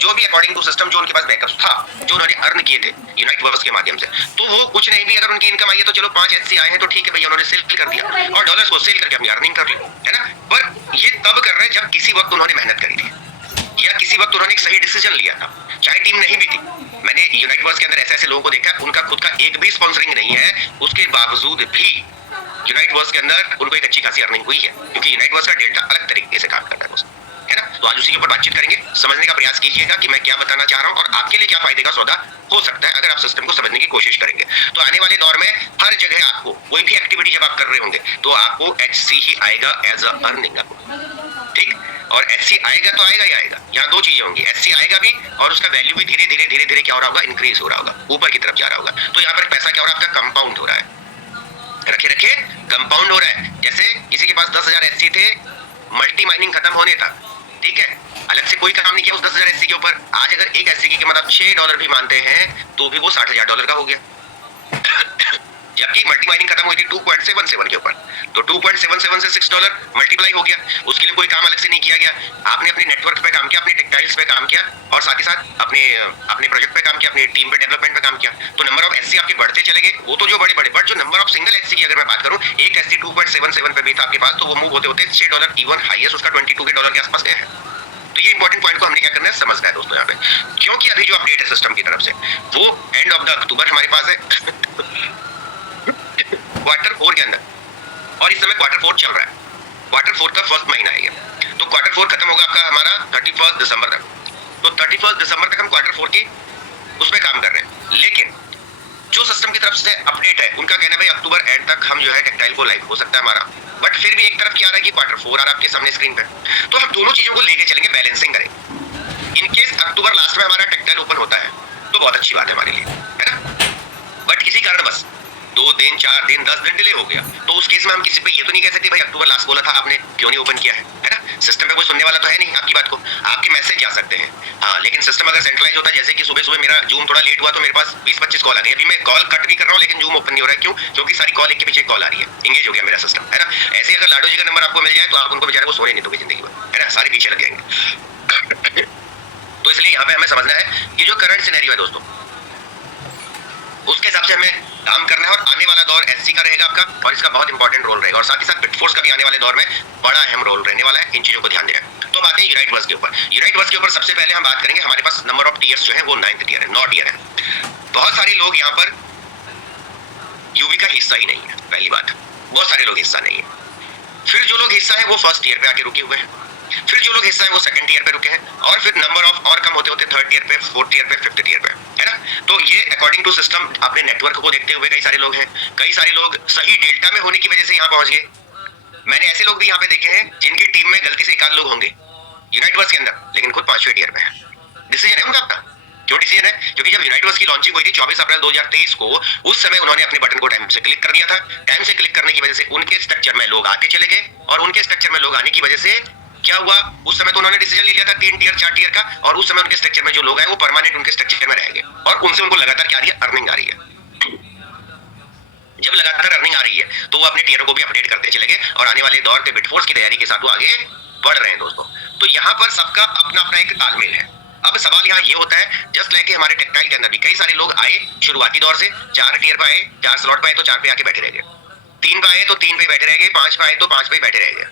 जो भी according to system जो उनके पास बैकअप था, जो उन्होंने अर्न किए थे यूनाइट वर्क्स के माध्यम से, तो वो कुछ नहीं भी अगर उनकी इनकम आई है तो चलो 5 एचसी आए हैं तो ठीक है भैया, उन्होंने सेल कर दिया और डॉलर्स को सेल करके अपनी अर्निंग कर ली, है ना। पर ये तब कर रहे हैं जब किसी वक्त उन्होंने मेहनत करी थी या किसी वक्त उन्होंने एक सही डिसीजन लिया था, चाहे टीम नहीं भी थी। मैंने यूनाइट वर्क्स के अंदर ऐसे ऐसे लोगों को देखा, उनका खुद का एक भी स्पॉन्सरिंग नहीं है, उसके बावजूद भी यूनाइट वर्क्स के अंदर उनको एक अच्छी खासी अर्निंग हुई है, क्योंकि यूनाइट वर्क्स का डेल्टा अलग तरीके से काम करता है दोस्तों, है ना। तो आज उसी के ऊपर बातचीत करेंगे, समझने का प्रयास कीजिएगा कि मैं क्या बताना चाह रहा हूं और आपके लिए क्या फायदे का सौदा हो सकता है अगर आप सिस्टम को समझने की कोशिश करेंगे। तो आने वाले दौर में हर जगह आपको कोई भी एक्टिविटी जब आप कर रहे होंगे तो आपको एचसी ही आएगा एज अ अर्निंग, ठीक। और एचसी आएगा तो आएगा ही आएगा, यहाँ दो चीजें होंगी, एचसी आएगा भी और उसका वैल्यू भी धीरे धीरे धीरे धीरे क्या हो रहा होगा, इंक्रीज हो रहा होगा, ऊपर की तरफ जा रहा होगा। तो यहाँ पर पैसा क्या हो रहा है, आपका कंपाउंड हो रहा है, रखे रखे कंपाउंड हो रहा है। जैसे किसी के पास 10,000 एचसी थे, मल्टी माइनिंग खत्म होने था, ठीक है, अलग से कोई काम नहीं किया उस 10,000 एचसी के ऊपर, आज अगर एक एचसी की कीमत आप $6 भी मानते हैं तो भी वो $60,000 का हो गया। जबकि मल्टी माइनिंग खत्म हुई थी 2.77 के ऊपर, तो 2.77 से $6 मल्टीप्लाई हो गया। उसके लिए कोई काम अलग से नहीं किया गया, आपने अपने नेटवर्क पे काम किया, अपने टेक्सटाइल्स पे काम किया और साथ ही साथ अपने अपने प्रोजेक्ट पे काम किया, अपनी टीम पे डेवलपमेंट पे काम किया। तो नंबर ऑफ एचसी आपके बढ़ते चले गए, वो तो जो बड़े बड़े, बट जो नंबर ऑफ सिंगल एचसी की अगर मैं बात करूं, एक एचसी 2.77 पे भी था आपके पास, तो वो मूव होते होते $6, इवन हाईएस्ट उसका $22 के आसपास गया है। तो ये इंपॉर्टेंट पॉइंट को हमने क्या करना है, समझना है दोस्तों यहाँ पे, क्योंकि अभी जो अपडेट है सिस्टम की तरफ से वो एंड ऑफ द अक्टूबर हमारे पास है क्वार्टर 4 के अंदर, और इस समय क्वार्टर 4 चल रहा है, क्वार्टर 4 का फर्स्ट महीना है ये। तो क्वार्टर 4 खत्म होगा आपका हमारा 31 दिसंबर तक, तो 31 दिसंबर तक हम क्वार्टर 4 की उस पर काम कर रहे हैं। लेकिन जो सिस्टम की तरफ से अपडेट है उनका कहना है भाई अक्टूबर एंड तक हम जो है टेक्टाइल को लाइव हो सकता है हमारा, बट फिर भी एक तरफ क्या आ रहा है कि क्वार्टर 4 आ रहा है आपके सामने स्क्रीन पे, तो हम दोनों चीजों को लेके चलेंगे, बैलेंसिंग करेंगे। इन केस अक्टूबर लास्ट में हमारा टेक्टाइल ओपन होता है तो बहुत अच्छी बात है हमारे लिए, है ना। बट किसी कारण बस 2 दिन 4 दिन 10 दिन डिले हो गया, तो उस केस में हम किसी पे ये तो नहीं कह सकते भाई अक्टूबर लास्ट बोला था आपने, क्यों नहीं ओपन किया है ना। सिस्टम में कोई सुनने वाला तो है नहीं आपकी बात को, आपके मैसेज जा सकते हैं, हाँ, लेकिन सिस्टम अगर सेंट्रलाइज होता, जैसे कि सुबह सुबह मेरा जूम थोड़ा लेट हुआ तो मेरे पास 20-25 कॉल आ गई, अभी मैं कॉल कट भी कर रहा हूँ लेकिन जूम ओपन नहीं हो रहा है, क्यों, क्योंकि सारी कॉल एक के पीछे कॉल आ रही है, एंगेज हो गया मेरा सिस्टम, है ना। ऐसे अगर लाडो जी का नंबर आपको मिल जाए तो आप उनको बेचारे को सोने नहीं दोगे जिंदगी में, है ना, सारे पीछे लग जाएंगे। तो इसलिए यहाँ पे हमें समझना है कि जो करंट सिनेरियो है दोस्तों उसके हिसाब से हमें काम करना है, और आने वाला दौर एचसी का रहेगा आपका, और इसका बहुत इंपॉर्टेंट रोल रहेगा, और साथ ही साथ बिटफोर्स का भी आने वाले दौर में बड़ा अहम रोल रहने वाला है, इन चीजों को ध्यान देना। तो बात है यूनाइट वर्क्स के ऊपर। यूनाइट वर्क्स के ऊपर सबसे पहले हम बात करेंगे, हमारे पास नंबर ऑफ टीयर्स जो है वो 9th टीयर है, 9 टीयर है। बहुत सारे लोग यहाँ पर यूवी का हिस्सा ही नहीं है, पहली बात, बहुत सारे लोग हिस्सा नहीं है। फिर जो लोग हिस्सा है वो फर्स्ट ईयर पे आके रुके हुए हैं, फिर जो लोग हिस्सा है वो सेकंड ईयर पे रुके हैं, और फिर नंबर ऑफ और कम होते होते 3rd ईयर पे, 4th ईयर पे, 5th ईयर पे, है ना। तो ये अकॉर्डिंग टू सिस्टम अपने नेटवर्क को देखते हुए कई सारे लोग हैं, कई सारे लोग सही डेल्टा में होने की वजह से यहाँ पहुंच गए। मैंने ऐसे लोग भी यहाँ पे देखे हैं जिनकी टीम में गलती से 1 लोग होंगे यूनाइट वर्क्स के अंदर, लेकिन खुद 5वें ईयर में है। डिसीजन है उनका अपना, क्यों डिसीजन है, क्योंकि जब यूनाइट वर्क्स की लॉन्चिंग हुई थी 24 अप्रैल 2023 को, उस समय उन्होंने अपने बटन को टाइम से क्लिक कर दिया था। टाइम से क्लिक करने की वजह से उनके स्ट्रक्चर में लोग आते चले गए, और उनके स्ट्रक्चर में लोग आने की वजह से क्या हुआ, उस समय तो उन्होंने डिसीजन ले लिया था 3 टीयर 4 टीयर का, और उस समय उनके स्ट्रक्चर में जो लोग आए वो परमानेंट उनके स्ट्रक्चर में रह गए, और उनसे उनको लगातार क्या आ रही है, अर्निंग आ रही है। जब लगातार अर्निंग आ रही है तो वो अपने टीयरों को भी अपडेट करते चले गए, और आने वाले दौर पे बिटफोर्स की तैयारी के साथ वो आगे बढ़ रहे हैं दोस्तों। तो यहाँ पर सबका अपना अपना एक तालमेल है। अब सवाल यहाँ ये होता है, जस्ट लाइक हमारे टेक्टाइल के अंदर भी कई सारे लोग आए शुरुआती दौर से, 4 टीयर पे आए, 4 स्लॉट पे आए तो 4 पे आके बैठे रह गए, 3 पे आए तो 3 पे बैठे रह गए, 5 पे आए तो 5 पे बैठे रह गए,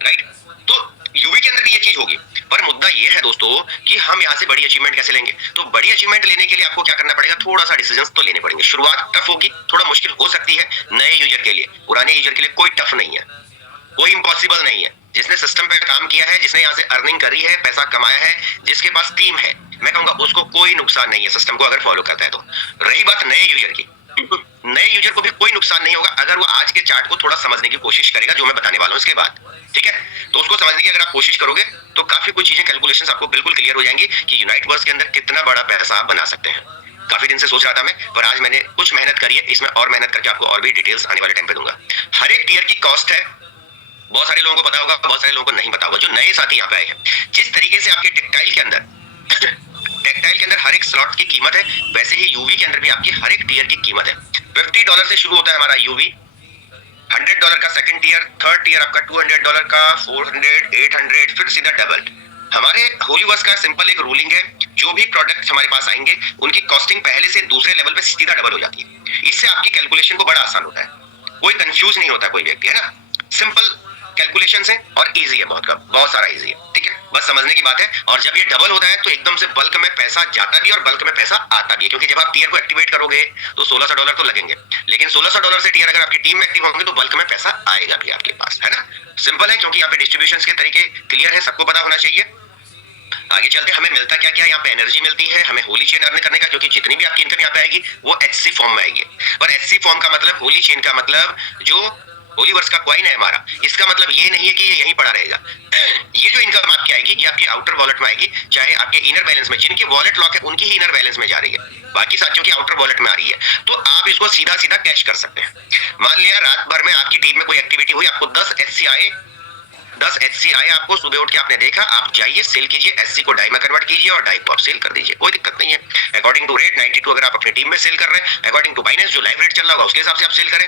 राइट। तो यूवी के अंदर भी ये चीज होगी, पर मुद्दा ये है दोस्तों कि हम यहाँ से बड़ी अचीवमेंट कैसे लेंगे। तो बड़ी अचीवमेंट लेने के लिए आपको क्या करना पड़ेगा, थोड़ा सा डिसीजंस तो लेने पड़ेंगे। शुरुआत टफ होगी, थोड़ा मुश्किल हो सकती है नए यूजर के लिए, पुराने यूजर के लिए कोई टफ नहीं है, कोई इम्पॉसिबल नहीं है। जिसने सिस्टम पे काम किया है, जिसने यहाँ से अर्निंग करी है, पैसा कमाया है, जिसके पास टीम है, मैं कहूंगा उसको कोई नुकसान नहीं है सिस्टम को अगर फॉलो करता है तो। रही बात नए यूजर की, नए यूजर को भी कोई नुकसान नहीं होगा अगर वो आज के चार्ट को थोड़ा समझने की कोशिश करेगा, जो मैं बताने वाला हूँ इसके बाद, ठीक है। तो उसको समझने की अगर आप कोशिश करोगे तो काफी कुछ चीजें, कैलकुलेशंस आपको बिल्कुल क्लियर हो जाएंगी कि यूनाइट वर्क्स के अंदर कितना बड़ा पैसा आप बना सकते हैं। काफी दिन से सोच रहा था मैं, पर आज मैंने कुछ मेहनत करी है, इसमें और मेहनत करके आपको और भी डिटेल्स आने वाले टाइम पे दूंगा। हर एक टीयर की कॉस्ट है, बहुत सारे लोगों को पता होगा, बहुत सारे लोगों को नहीं पता होगा, जो नए साथी यहाँ पे आए हैं। जिस तरीके से आपके टेक्टाइल के अंदर हर एक स्लॉट की कीमत है, वैसे ही यूवी के अंदर भी आपकी हर एक टीयर की कीमत है। $50 से शुरू होता है हमारा यूवी, $100 का सेकंड टीयर, 3rd टीयर आपका $200 का, 400, 800, फिर सीधा डबल हमारे होलीवर्स का सिंपल एक रूलिंग है, जो भी प्रोडक्ट्स हमारे पास आएंगे उनकी कॉस्टिंग पहले से दूसरे लेवल पे सीधा डबल हो जाती है। इससे आपकी कैलकुलेशन को बड़ा आसान होता है, कोई कंफ्यूज नहीं होता कोई व्यक्ति, है ना। सिंपल कैलकुलेशन है और इजी है, बहुत सारा इजी है, ठीक है, बस समझने की बात है। और जब ये डबल होता है तो एकदम से बल्क में पैसा जाता भी और बल्क में पैसा आता भी है, क्योंकि जब आप टीयर को एक्टिवेट करोगे तो $1600 तो लगेंगे, लेकिन $1600 से टीयर अगर आपकी टीम में एक्टिव होंगे तो बल्क में पैसा आएगा भी आपके पास, है ना। सिंपल है, क्योंकि यहाँ पे डिस्ट्रीब्यूशन के तरीके क्लियर है, सबको पता होना चाहिए। आगे चलते हमें मिलता क्या क्या, यहाँ पे एनर्जी मिलती है हमें होली चेन अर्न करने का, क्योंकि जितनी भी आपकी इनकम यहाँ पे आएगी वो एचसी फॉर्म में आएगी। पर एचसी फॉर्म का मतलब, होली चेन का मतलब, जो होलीवर्स का कॉइन है हमारा, इसका मतलब ये नहीं है कि ये यहीं पड़ा रहेगा। ये जो इनकम आपकी आएगी ये आपकी आउटर वॉलेट में आएगी, चाहे आपके इनर बैलेंस में, जिनकी वॉलेट लॉक है उनकी ही इनर बैलेंस में जा रही है, बाकी साथियों की आउटर वॉलेट में आ रही है। तो आप इसको सीधा सीधा कैश कर सकते हैं। मान लिया रात भर में आपकी टीम में कोई एक्टिविटी हुई, आपको 10 एचसी आए, आपको सुबह उठ के आपने देखा, आप जाइए सेल कीजिए, एचसी को डाई में कन्वर्ट कीजिए और डाई को आप सेल कर दीजिए, कोई दिक्कत नहीं है। अकॉर्डिंग टू रेट 92 अगर आप अपनी टीम में सेल कर रहे हैं, अकॉर्डिंग टू बाइनेंस जो लाइव रेट चल रहा होगा उसके हिसाब से आप सेल करें,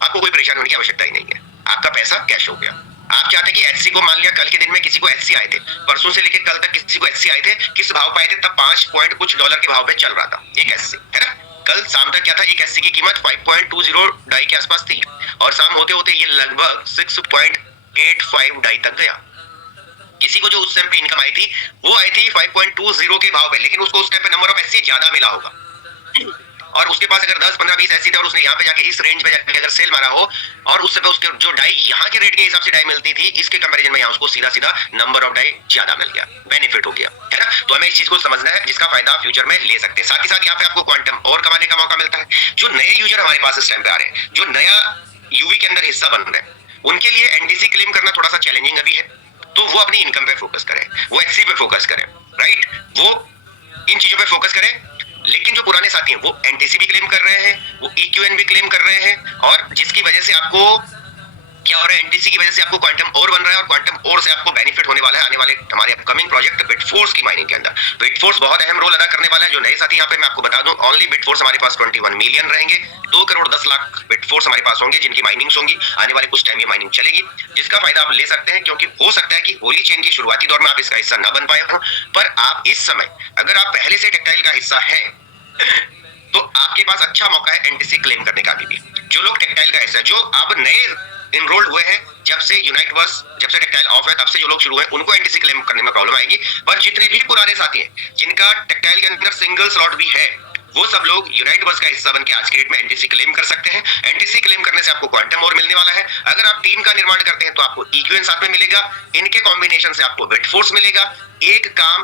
आपको कोई परेशानी होने की आवश्यकता ही नहीं है, आपका पैसा कैश हो गया। आप चाहते कि एचसी को, मान लिया कल के दिन में किसी को एचसी आए थे, परसों से लेकर कल तक किसी को एचसी आए थे, किस भाव पाए थे, तब 5 पॉइंट कुछ डॉलर के भाव पे चल रहा था एक एचसी, है ना। कल शाम तक क्या था, एक एचसी की कीमत 5.20 डाई के आसपास थी, और शाम होते होते ये लगभग 6.85 डाई तक गया। किसी को जो उस टाइम पे इनकम आई थी वो आई थी 5.20 के भाव पे, लेकिन उसको उस टाइम पे नंबर ऑफ एचसी ज्यादा मिला होगा, और उसके पास अगर 10 15 20 ऐसी थे और उसने यहाँ पे जाके इस रेंज में जाके अगर सेल मारा हो, और उस समय उसके जो डाई यहाँ के रेट के हिसाब से डाई मिलती थी, इसके कंपैरिजन में यहाँ उसको सीधा सीधा नंबर ऑफ डाई ज्यादा मिल गया, बेनिफिट हो गया, है ना। तो हमें इस चीज को समझना है, जिसका फायदा आप फ्यूचर में ले सकते हैं। साथ ही साथ यहाँ पे आपको क्वांटम और कमाने का मौका मिलता है। जो नए यूजर हमारे पास इस टाइम पे आ रहे हैं, जो नया यूवी के अंदर हिस्सा बन रहे हैं, उनके लिए एनटीसी क्लेम करना थोड़ा सा चैलेंजिंग अभी है, तो वो अपनी इनकम पे फोकस करें, वो एचसी पे फोकस करें, राइट, वो इन चीजों पे फोकस करें। लेकिन जो पुराने साथी हैं वो एनटीसी भी क्लेम कर रहे हैं, वो ईक्यूएन भी क्लेम कर रहे हैं, और जिसकी वजह से आपको क्या हो रहा है, एनटीसी की वजह से आपको क्वांटम और बन रहा है, और क्वांटम और से आपको बेनिफिट होने वाला है आने वाले हमारे अपकमिंग प्रोजेक्ट बिटफोर्स की माइनिंग के अंदर। बिटफोर्स बहुत अहम रोल अदा करने वाला है। जो नए साथी यहाँ पे मैं आपको बता दूं, ओनली बिटफोर्स हमारे पास 21 मिलियन रहेंगे, 2 करोड़ 10 लाख बिटफोर्स हमारे पास होंगे, जिनकी माइनिंग्स होंगी, आने वाले कुछ टाइम ये माइनिंग चलेगी, जिसका फायदा आप ले सकते हैं। क्योंकि हो सकता है कि होली चेन की शुरुआती दौर में आप इसका हिस्सा न बन पाए हो, पर आप इस समय अगर आप पहले से टेक्टाइल का हिस्सा है तो आपके पास अच्छा मौका है एनटीसी क्लेम करने का। अभी भी जो लोग टेक्टाइल का हिस्सा, जो अब नए इनरोल्ड हुए हैं, जब से यूनाइटवर्स, जब से टेक्टाइल ऑफ है तब से जो लोग शुरू हुए, उनको एनटीसी क्लेम करने में प्रॉब्लम आएगी। पर जितने भी पुराने साथी हैं जिनका टेक्टाइल के अंदर सिंगल स्लॉट भी है, वो सब लोग यूनाइटवर्स का हिस्सा बन के आज के डेट में एनटीसी क्लेम कर सकते हैं। एनटीसी क्लेम करने से आपको क्वांटम और मिलने वाला है। अगर आप टीम का निर्माण करते हैं तो आपको ईक्यूएन साथ में मिलेगा, इनके कॉम्बिनेशन से आपको बिटफोर्स मिलेगा। एक काम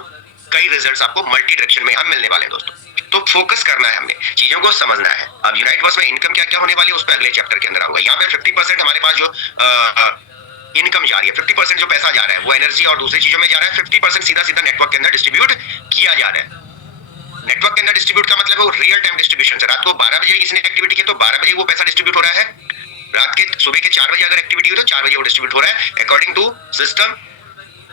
कई रिजल्ट्स आपको मल्टी डायरेक्शन में हम मिलने वाले हैं दोस्तों। तो फोकस करना है, हमने चीजों को समझना है। अब यूनाइटवर्स में इनकम क्या क्या होने वाली है उस पर अगले चैप्टर के अंदर आऊंगा। यहाँ पे 50% हमारे पास जो इनकम जा रही है, 50% जो पैसा जा रहा है वो एनर्जी और दूसरी चीजों में जा रहा है, 50% सीधा सीधा नेटवर्क के अंदर डिस्ट्रीब्यूट किया जा रहा है। नेटवर्क के अंदर डिस्ट्रीब्यूट का मतलब है वो रियल टाइम डिस्ट्रीब्यूशन है। रात को 12 बजे इसने एक्टिविटी की तो 12 बजे वो पैसा डिस्ट्रीब्यूट हो रहा है। रात के सुबह के 4 बजे अगर एक्टिविटी हुई तो 4 बजे वो डिस्ट्रीब्यूट हो रहा है, अकॉर्डिंग टू सिस्टम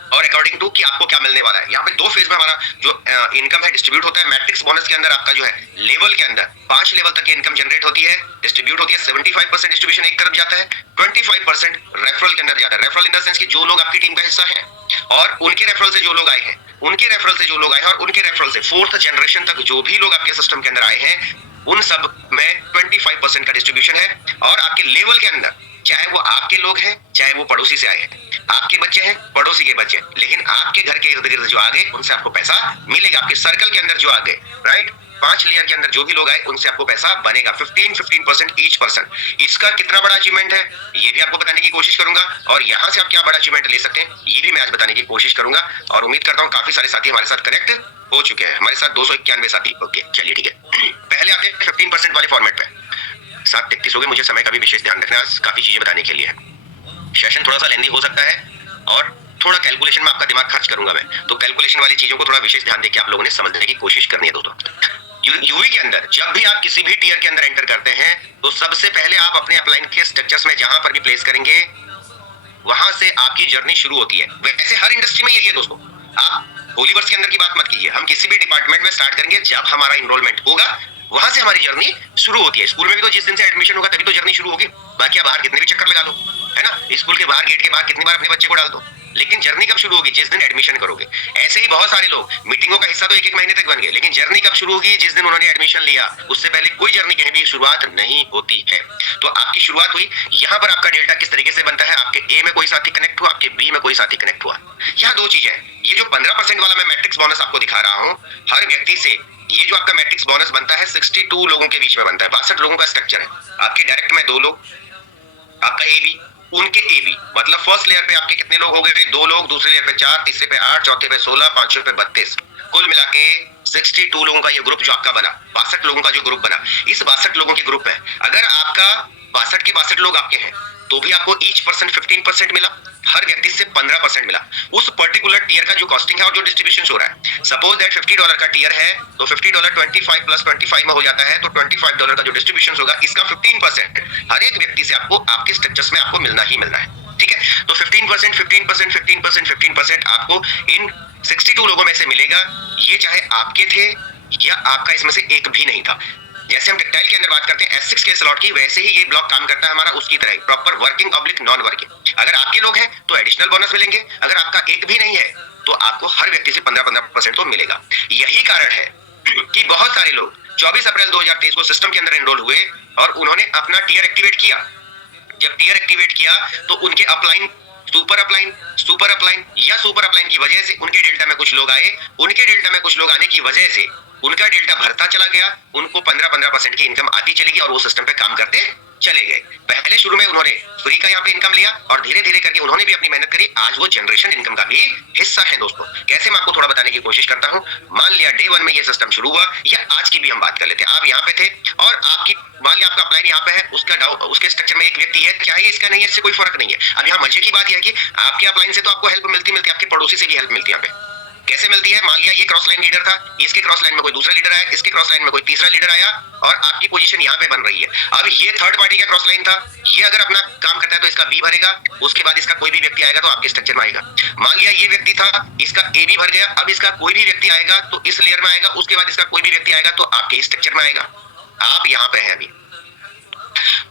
और अकॉर्डिंग टू कि आपको क्या मिलने वाला है। यहाँ पे 2 फेज में हमारा जो इनकम है डिस्ट्रीब्यूट होता है। मैट्रिक्स बोनस के अंदर आपका जो है लेवल के अंदर 5 लेवल तक की इनकम जनरेट होती है, डिस्ट्रीब्यूट होती है। 75% डिस्ट्रीब्यूशन एक तरफ जाता है, 25% रेफरल के अंदर जाता है। रेफरल इन द सेंस कि जो लोग आपकी टीम का हिस्सा है और उनके रेफरल से जो लोग आए हैं, उनके रेफरल से जो लोग आए हैं, और उनके रेफरल से 4th जनरेशन तक जो भी लोग आपके सिस्टम के अंदर आए हैं, उन सब में 25% का डिस्ट्रीब्यूशन है। और आपके लेवल के अंदर चाहे वो आपके लोग हैं, चाहे वो पड़ोसी से आए हैं, आपके बच्चे हैं, पड़ोसी के बच्चे, लेकिन आपके घर के इर्द गिर्द जो आ गए उनसे आपको पैसा मिलेगा। आपके सर्कल के अंदर जो आ गए, राइट, 5 लेयर के अंदर जो भी लोग आए उनसे आपको पैसा बनेगा। 15% ईच पर्सन। इसका कितना बड़ा अचीवमेंट है ये भी आपको बताने की कोशिश करूंगा, और यहाँ से आप क्या बड़ा अचीवमेंट ले सकते हैं ये भी मैं आज बताने की कोशिश करूंगा। और उम्मीद करता हूँ काफी सारे साथी हमारे साथ कनेक्ट हो चुके हैं। हमारे साथ 291 साथी। ओके चलिए ठीक है, पहले आते हैं 15% वाले फॉर्मेट पे। 7:33 हो गए, मुझे समय का भी विशेष ध्यान रखना, काफी चीजें बताने के लिए है। सेशन थोड़ा सा लेंदी हो सकता है और थोड़ा कैलकुलेशन में आपका दिमाग खर्च करूंगा मैं, तो कैलकुलेशन वाली चीजों को थोड़ा विशेष ध्यान देके आप लोगों ने समझने की कोशिश करनी है दोस्तों। यूवी के अंदर जब भी आप किसी भी टीयर के अंदर एंटर करते हैं तो सबसे पहले आप अपने अपलाइन के स्ट्रक्चर्स में जहां पर भी प्लेस करेंगे वहां से आपकी जर्नी शुरू होती है। वैसे हर इंडस्ट्री में यही है दोस्तों, आप होलीवर्स के अंदर की बात मत कीजिए, हम किसी भी डिपार्टमेंट में स्टार्ट करेंगे जब हमारा इनरोलमेंट होगा वहां से हमारी जर्नी शुरू होती है। स्कूल में भी तो जिस दिन से एडमिशन होगा तभी तो जर्नी शुरू होगी। बाकी आप बाहर कितने भी चक्कर लगा लो, है ना, स्कूल के बाहर, गेट के बाहर कितनी बार अपने बच्चे को डाल दो, लेकिन जर्नी कब शुरू होगी? जिस दिन एडमिशन करोगे। ऐसे ही बहुत सारे लोग मीटिंगों का हिस्सा तो एक एक महीने तक बन गए, लेकिन जर्नी कब शुरू होगी? जिस दिन उन्होंने एडमिशन लिया, उससे पहले कोई जर्नी कहीं भी शुरुआत नहीं होती है। तो आपकी शुरुआत हुई, यहाँ पर आपका डेल्टा किस तरीके से बनता है? आपके ए में कोई साथी कनेक्ट हुआ, आपके बी में कोई साथी कनेक्ट हुआ। यहाँ दो चीजें, ये जो 15% वाला मैं मैट्रिक्स बोनस आपको दिखा रहा हूँ, हर व्यक्ति से ये जो आपका मैट्रिक्स बोनस बनता है 62 लोगों के बीच में बनता है। 62 लोगों का स्ट्रक्चर है। आपके डायरेक्ट में 2 लोग, आपका ए बी, उनके ए बी, मतलब फर्स्ट लेयर पे आपके कितने लोग हो गए? 2 लोग, दूसरे लेयर पे 4, तीसरे पे 8, चौथे पे 16, पांचवे पे 32, कुल मिला के 62 लोगों का ये ग्रुप जो आपका बना, 62 लोगों का जो ग्रुप बना, इस 62 लोगों के ग्रुप है, अगर आपका 62 के 62 लोग आपके हैं तो भी आपको ईच पर्सन 15% मिला, हर व्यक्ति से 15% मिला। उस पर्टिकुलर टियर का जो कॉस्टिंग है और जो डिस्ट्रीब्यूशन हो रहा है, सपोज दैट $50 का टियर है तो $50 25 प्लस 25 में हो जाता है, तो $25 का जो डिस्ट्रीब्यूशन होगा, इसका 15% हर एक व्यक्ति से आपको आपके स्ट्रक्चर्स में आपको मिलना ही मिलना है। ठीक है, तो 15% 15% 15% 15% आपको इन 62 लोगों में से मिलेगा। ये चाहे आपके थे या आपका इसमें से एक भी नहीं था। जैसे हम टेक्सटाइल के अंदर बात करते हैं S6 के स्लॉट की, वैसे ही ये ब्लॉक काम करता है हमारा उसकी तरह, proper working public non working. अगर आपके लोग हैं तो एडिशनल बोनस मिलेंगे, अगर आपका एक भी नहीं है तो आपको हर व्यक्ति से 15% तो मिलेगा। यही कारण है कि बहुत सारे लोग 24 अप्रैल 2023 को सिस्टम के अंदर एनरोल हुए और उन्होंने अपना टियर एक्टिवेट किया। जब टियर एक्टिवेट किया तो उनके अपलाइन, सुपर अपलाइन या सुपर अपलाइन की वजह से उनके डेल्टा में कुछ लोग आए, उनके डेल्टा में कुछ लोग आने की वजह से उनका डेल्टा भरता चला गया, उनको 15% की इनकम आती चली गई और वो सिस्टम पे काम करते चले गए। पहले शुरू में उन्होंने फ्री का यहाँ पे इनकम लिया और धीरे धीरे करके उन्होंने भी अपनी मेहनत करी, आज वो जनरेशन इनकम का भी हिस्सा है। दोस्तों कैसे, मैं आपको थोड़ा बताने की कोशिश करता हूँ। मान लिया डे 1 में ये सिस्टम शुरू हुआ, या आज की भी हम बात कर लेते हैं, आप यहाँ पे थे और आपकी, मान लिया आपका अपलाइन यहाँ पे है, उसके स्ट्रक्चर में एक व्यक्ति है, चाहे इसका नहीं है, इससे कोई फर्क नहीं है। अब यहाँ मजे की बात यह है कि आपके अपलाइन से तो आपको हेल्प मिलती आपके पड़ोसी से भी हेल्प मिलती है। यहाँ पे कैसे मिलती है? मान लिया ये क्रॉस लाइन लीडर था, इसके क्रॉस लाइन में कोई दूसरा लीडर आया, इसके क्रॉस लाइन में कोई तीसरा लीडर आया और आपकी पोजीशन यहाँ पे बन रही है। अब ये थर्ड पार्टी का क्रॉस लाइन था, ये अगर अपना काम करता है तो इसका बी भरेगा, उसके बाद इसका कोई भी व्यक्ति आएगा तो आपके स्ट्रक्चर में आएगा। मान लिया ये व्यक्ति था, इसका ए भी भर गया, अब इसका कोई भी व्यक्ति आएगा तो इस लेयर में आएगा, उसके बाद इसका कोई भी व्यक्ति आएगा तो आपके स्ट्रक्चर में आएगा। आप यहाँ पे हैं अभी,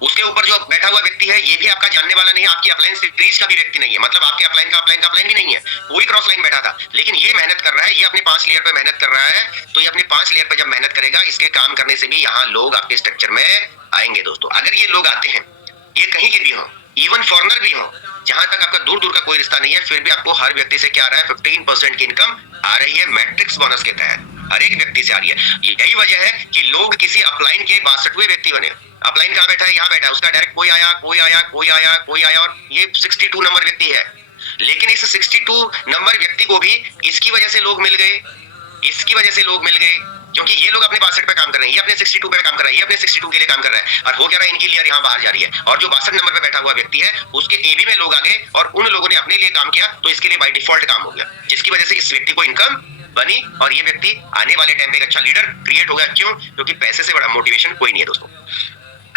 उसके ऊपर जो बैठा हुआ व्यक्ति है ये भी आपका जानने वाला नहीं है, आपकी अपलाइन सीरीज का भी व्यक्ति नहीं है, मतलब आपके अपलाइन का अपलाइन भी नहीं है, कोई क्रॉस लाइन बैठा था, लेकिन ये मेहनत कर रहा है, ये अपने 5 लेयर पे मेहनत कर रहा है, तो ये अपने 5 लेयर पे जब मेहनत करेगा, इसके काम करने से भी यहाँ लोग आपके स्ट्रक्चर में आएंगे। दोस्तों अगर ये लोग आते हैं, ये कहीं के भी हो, इवन फॉरनर भी हो, जहां तक आपका दूर दूर का कोई रिश्ता नहीं है, फिर भी आपको हर व्यक्ति से क्या आ रहा है? 15% की इनकम आ रही है मैट्रिक्स बोनस के तहत, हर एक व्यक्ति से आ रही है। यही वजह है कि लोग किसी अपलाइन के 62वें व्यक्ति बने। अपलाइन कहाँ बैठा है? यहाँ बैठा है, उसका डायरेक्ट कोई आया और ये 62 नंबर व्यक्ति है, लेकिन इस 62 नंबर व्यक्ति को भी इसकी वजह से लोग मिल गए, इसकी वजह से लोग मिल गए, क्योंकि ये लोग अपने 62 पे काम कर रहे हैं, ये अपने 62 पे काम कर रहा है, ये अपने 62 के लिए काम कर रहा है, और हो क्या रहा है? इनकी लेयर यहाँ बाहर जा रही है, और जो 62 नंबर पे बैठा हुआ व्यक्ति है उसके एबी में लोग आ गए और उन लोगों ने अपने लिए काम किया, तो इसके लिए बाय डिफॉल्ट काम हो गया, जिसकी वजह से इस व्यक्ति को इनकम बनी और ये व्यक्ति आने वाले टाइम पे एक अच्छा लीडर क्रिएट हो गया। क्यों? क्योंकि पैसे से बड़ा मोटिवेशन कोई नहीं है दोस्तों।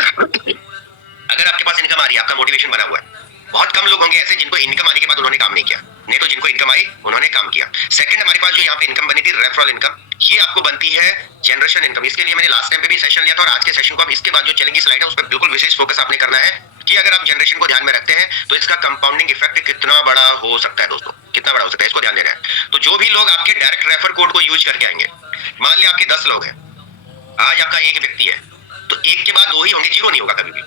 अगर आपके पास इनकम आ रही है, आपका मोटिवेशन बना हुआ है, बहुत कम लोग होंगे ऐसे जिनको इनकम आने के बाद उन्होंने काम नहीं किया, नहीं तो जिनको इनकम आई उन्होंने काम किया। सेकंड, हमारे पास जो यहाँ पे इनकम बनी थी रेफरल इनकम, ये आपको बनती है जनरेशन इनकम। इसके लिए मैंने लास्ट टाइम पे भी सेशन लिया था और आज के सेशन को, अब इसके बाद जो चलेंगी स्लाइड है उस पर बिल्कुल विशेष फोकस आपने करना है कि अगर आप जनरेशन को ध्यान में रखते हैं तो इसका कंपाउंडिंग इफेक्ट कितना बड़ा हो सकता है दोस्तों, कितना बड़ा हो सकता है, इसको ध्यान देना है। तो जो भी लोग आपके डायरेक्ट रेफर कोड को यूज करके आएंगे, मान लिया आपके 10 लोग हैं, आज आपका एक व्यक्ति है, तो एक के बाद 2 ही होंगे, 0 नहीं होगा कभी भी,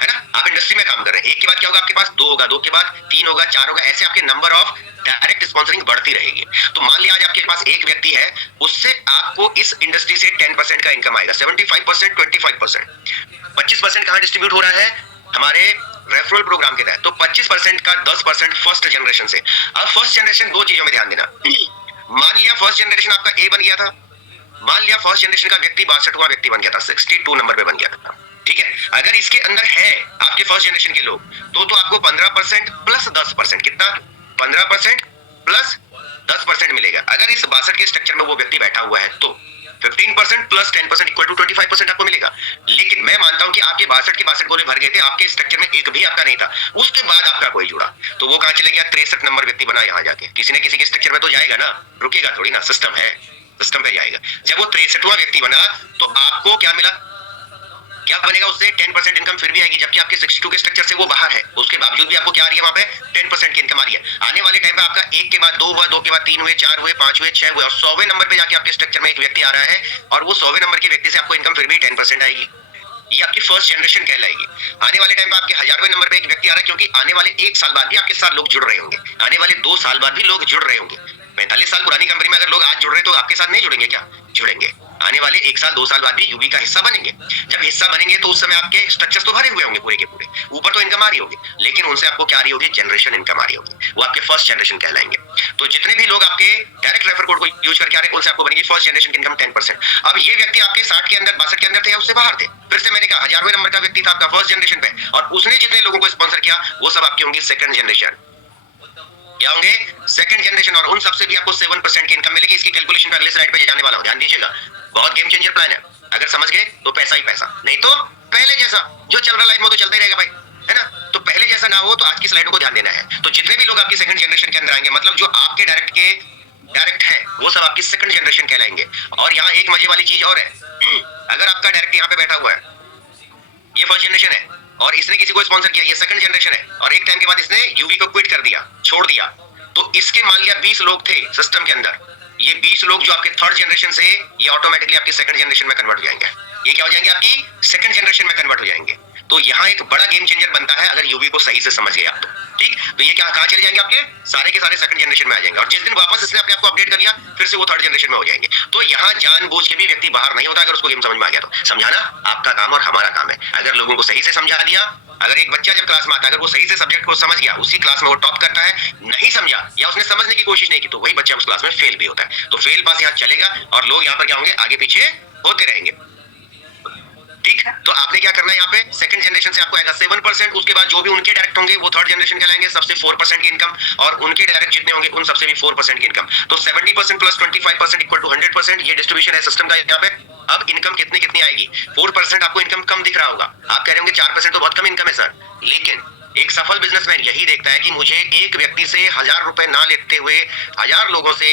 है ना? आप इंडस्ट्री में काम कर रहे हैं, एक के बाद क्या होगा? आपके पास 2 होगा, 2 के बाद 3 होगा, 4 होगा, ऐसे आपके नंबर ऑफ डायरेक्ट स्पॉन्सरिंग बढ़ती रहेगी। तो मान लिया आज आपके पास एक व्यक्ति है, उससे आपको इस इंडस्ट्री से 10% का इनकम आएगा, 75%, 25%, 25% कहां डिस्ट्रीब्यूट हो रहा है? हमारे रेफरल प्रोग्राम के तहत। तो 25% का 10% फर्स्ट जनरेशन से। अब फर्स्ट जनरेशन 2 चीजों में ध्यान देना। मान लिया फर्स्ट जनरेशन आपका ए बन गया था, मान लिया फर्स्ट जनरेशन का व्यक्ति 62वां व्यक्ति बन गया था, 62 नंबर पे बन गया था, ठीक है? अगर इसके अंदर है आपके फर्स्ट जनरेशन के लोग, तो आपको 15% प्लस 10%, कितना? 15% प्लस 10% मिलेगा। अगर इस 62 के स्ट्रक्चर में वो व्यक्ति बैठा हुआ है तो 15% प्लस 10% इक्वल टू 25% आपको मिलेगा। लेकिन मैं मानता हूं कि आपके 62 के 62 गोले भर गए थे, आपके स्ट्रक्चर में एक भी आपका नहीं था, उसके बाद आपका कोई जुड़ा, तो वो कहां चले गया? 63 नंबर व्यक्ति बना यहाँ जाके। किसी न किसी के स्ट्रक्चर में तो जाएगा ना, रुकेगा थोड़ी ना, सिस्टम है, सिस्टम पे जाएगा। जब वो 63वां व्यक्ति बना तो आपको क्या मिला? क्या बनेगा उससे 10% इनकम फिर भी आएगी, जबकि आपके 62 के स्ट्रक्चर से वो बाहर है, उसके बावजूद भी आपको क्या आ रही है वहां पे 10% की इनकम आ रही है। आने वाले टाइम पे आपका एक के बाद दो हुआ, दो के बाद तीन हुए, चार हुए, पांच हुए, छह हुए और 100वें नंबर पे जाके आपके स्ट्रक्चर में एक व्यक्ति आ रहा है और वो 100वें नंबर के व्यक्ति से आपको इनकम फिर भी 10% आएगी। ये आपकी फर्स्ट जनरेशन कहलाएगी। आने वाले टाइम पे आपके 1000वें नंबर पे एक व्यक्ति आ रहा है, क्योंकि आने वाले 1 साल बाद भी आपके साथ लोग जुड़ रहे होंगे, आने वाले 2 साल बाद भी लोग जुड़ रहे होंगे। 45 साल पुरानी कंपनी में अगर लोग आज जुड़ रहे तो आपके साथ नहीं जुड़ेंगे क्या? जुड़ेंगे। आने वाले 1 साल 2 साल बाद भी यूबी का हिस्सा बनेंगे। जब हिस्सा बनेंगे तो उस समय आपके स्ट्रक्चर्स तो भरे हुए होंगे पूरे के पूरे, ऊपर तो इनकम आ रही होगी, लेकिन उनसे आपको क्या आ रही होगी? जनरेशन इनकम आ रही होगी, वो आपके फर्स्ट जनरेशन कहलाएंगे। तो जितने भी लोग आपके डायरेक्ट रेफर कोड को यूज करके आ रहे हैं उनसे आपको बनेगी फर्स्ट जनरेशन की इनकम 10%। अब ये व्यक्ति आपके 60 के अंदर 62 के अंदर थे या उससे बाहर थे, फिर से मैंने कहा 1000वें नंबर का व्यक्ति था आपका फर्स्ट जनरेशन पे और उसने जितने लोगों को स्पॉन्सर किया वो सब आपके होंगे सेकंड जनरेशन। क्या होंगे? Second generation. और उन सबसे भी आपको 7% की इनकम मिलेगी। इसकी कैलकुलेशन अगले स्लाइड पे जाने वाला हूं, ध्यान दीजिएगा। बहुत गेम चेंजर प्लान है, अगर समझ गए तो पैसा ही पैसा, नहीं तो पहले जैसा जो चल रहा लाइफ में तो चलता ही रहेगा भाई, है ना। तो पहले जैसा ना हो तो आज की स्लाइडों को ध्यान देना है। तो जितने भी लोग आपकी सेकंड जनरेशन के अंदर आएंगे, मतलब जो आपके डायरेक्ट है वो सब आपकी सेकंड जनरेशन कहलाएंगे। और यहाँ एक मजे वाली चीज और है, अगर आपका डायरेक्ट यहाँ पे बैठा हुआ है, ये फर्स्ट जनरेशन है और इसने किसी को स्पॉन्सर किया, ये सेकंड जनरेशन है और एक टाइम के बाद इसने यूवी को क्विट कर दिया, छोड़ दिया, तो इसके मान लिया 20 लोग थे सिस्टम के अंदर, ये 20 लोग जो आपके थर्ड जनरेशन से ये ऑटोमेटिकली आपकी सेकंड जनरेशन में कन्वर्ट हो जाएंगे। ये क्या हो जाएंगे? आपकी सेकंड जनरेशन में कन्वर्ट हो जाएंगे। तो यहाँ एक बड़ा गेम चेंजर बनता है अगर यूवी को सही से समझ गए आप तो, ठीक। तो ये क्या कहाँ चले जाएंगे? आपके सारे के सारे सेकंड जनरेशन में आ जाएंगे और जिस दिन वापस इसने अपने आप को अपडेट कर लिया फिर से वो थर्ड जनरेशन में हो जाएंगे। तो यहाँ जानबूझ के भी व्यक्ति बाहर नहीं होता, अगर उसको गेम समझ में आ गया तो। समझाना आपका काम और हमारा काम है। अगर लोगों को सही से समझा दिया, अगर एक बच्चा जब क्लास में आता है अगर वो सही से सब्जेक्ट को समझ गया, उसी क्लास में वो टॉप करता है, नहीं समझा या उसने समझने की कोशिश नहीं की तो वही बच्चा उस क्लास में फेल भी होता है। तो फेल पास यहाँ चलेगा और लोग यहाँ पर क्या होंगे? आगे पीछे होते रहेंगे, ठीक है। तो आपने क्या करना है? यहाँ पे सेकंड जनरेशन से आपको आएगा 7%, उसके बाद जो भी उनके डायरेक्ट होंगे वो थर्ड जनरेशन कहलाएंगे, सबसे 4% की इनकम, और उनके डायरेक्ट जितने होंगे उन सबसे भी 4% की इनकम। तो 70% प्लस 25% इक्वल टू 100%, ये डिस्ट्रीब्यूशन है सिस्टम का यहाँ पे। अब इनकम कितनी आएगी? 4% आपको इनकम कम दिख रहा होगा, आप कह रहे होंगे 4% तो बहुत कम इनकम है सर, लेकिन एक सफल बिजनेसमैन यही देखता है कि मुझे एक व्यक्ति से 1000 रुपए ना लेते हुए 1000 लोगों से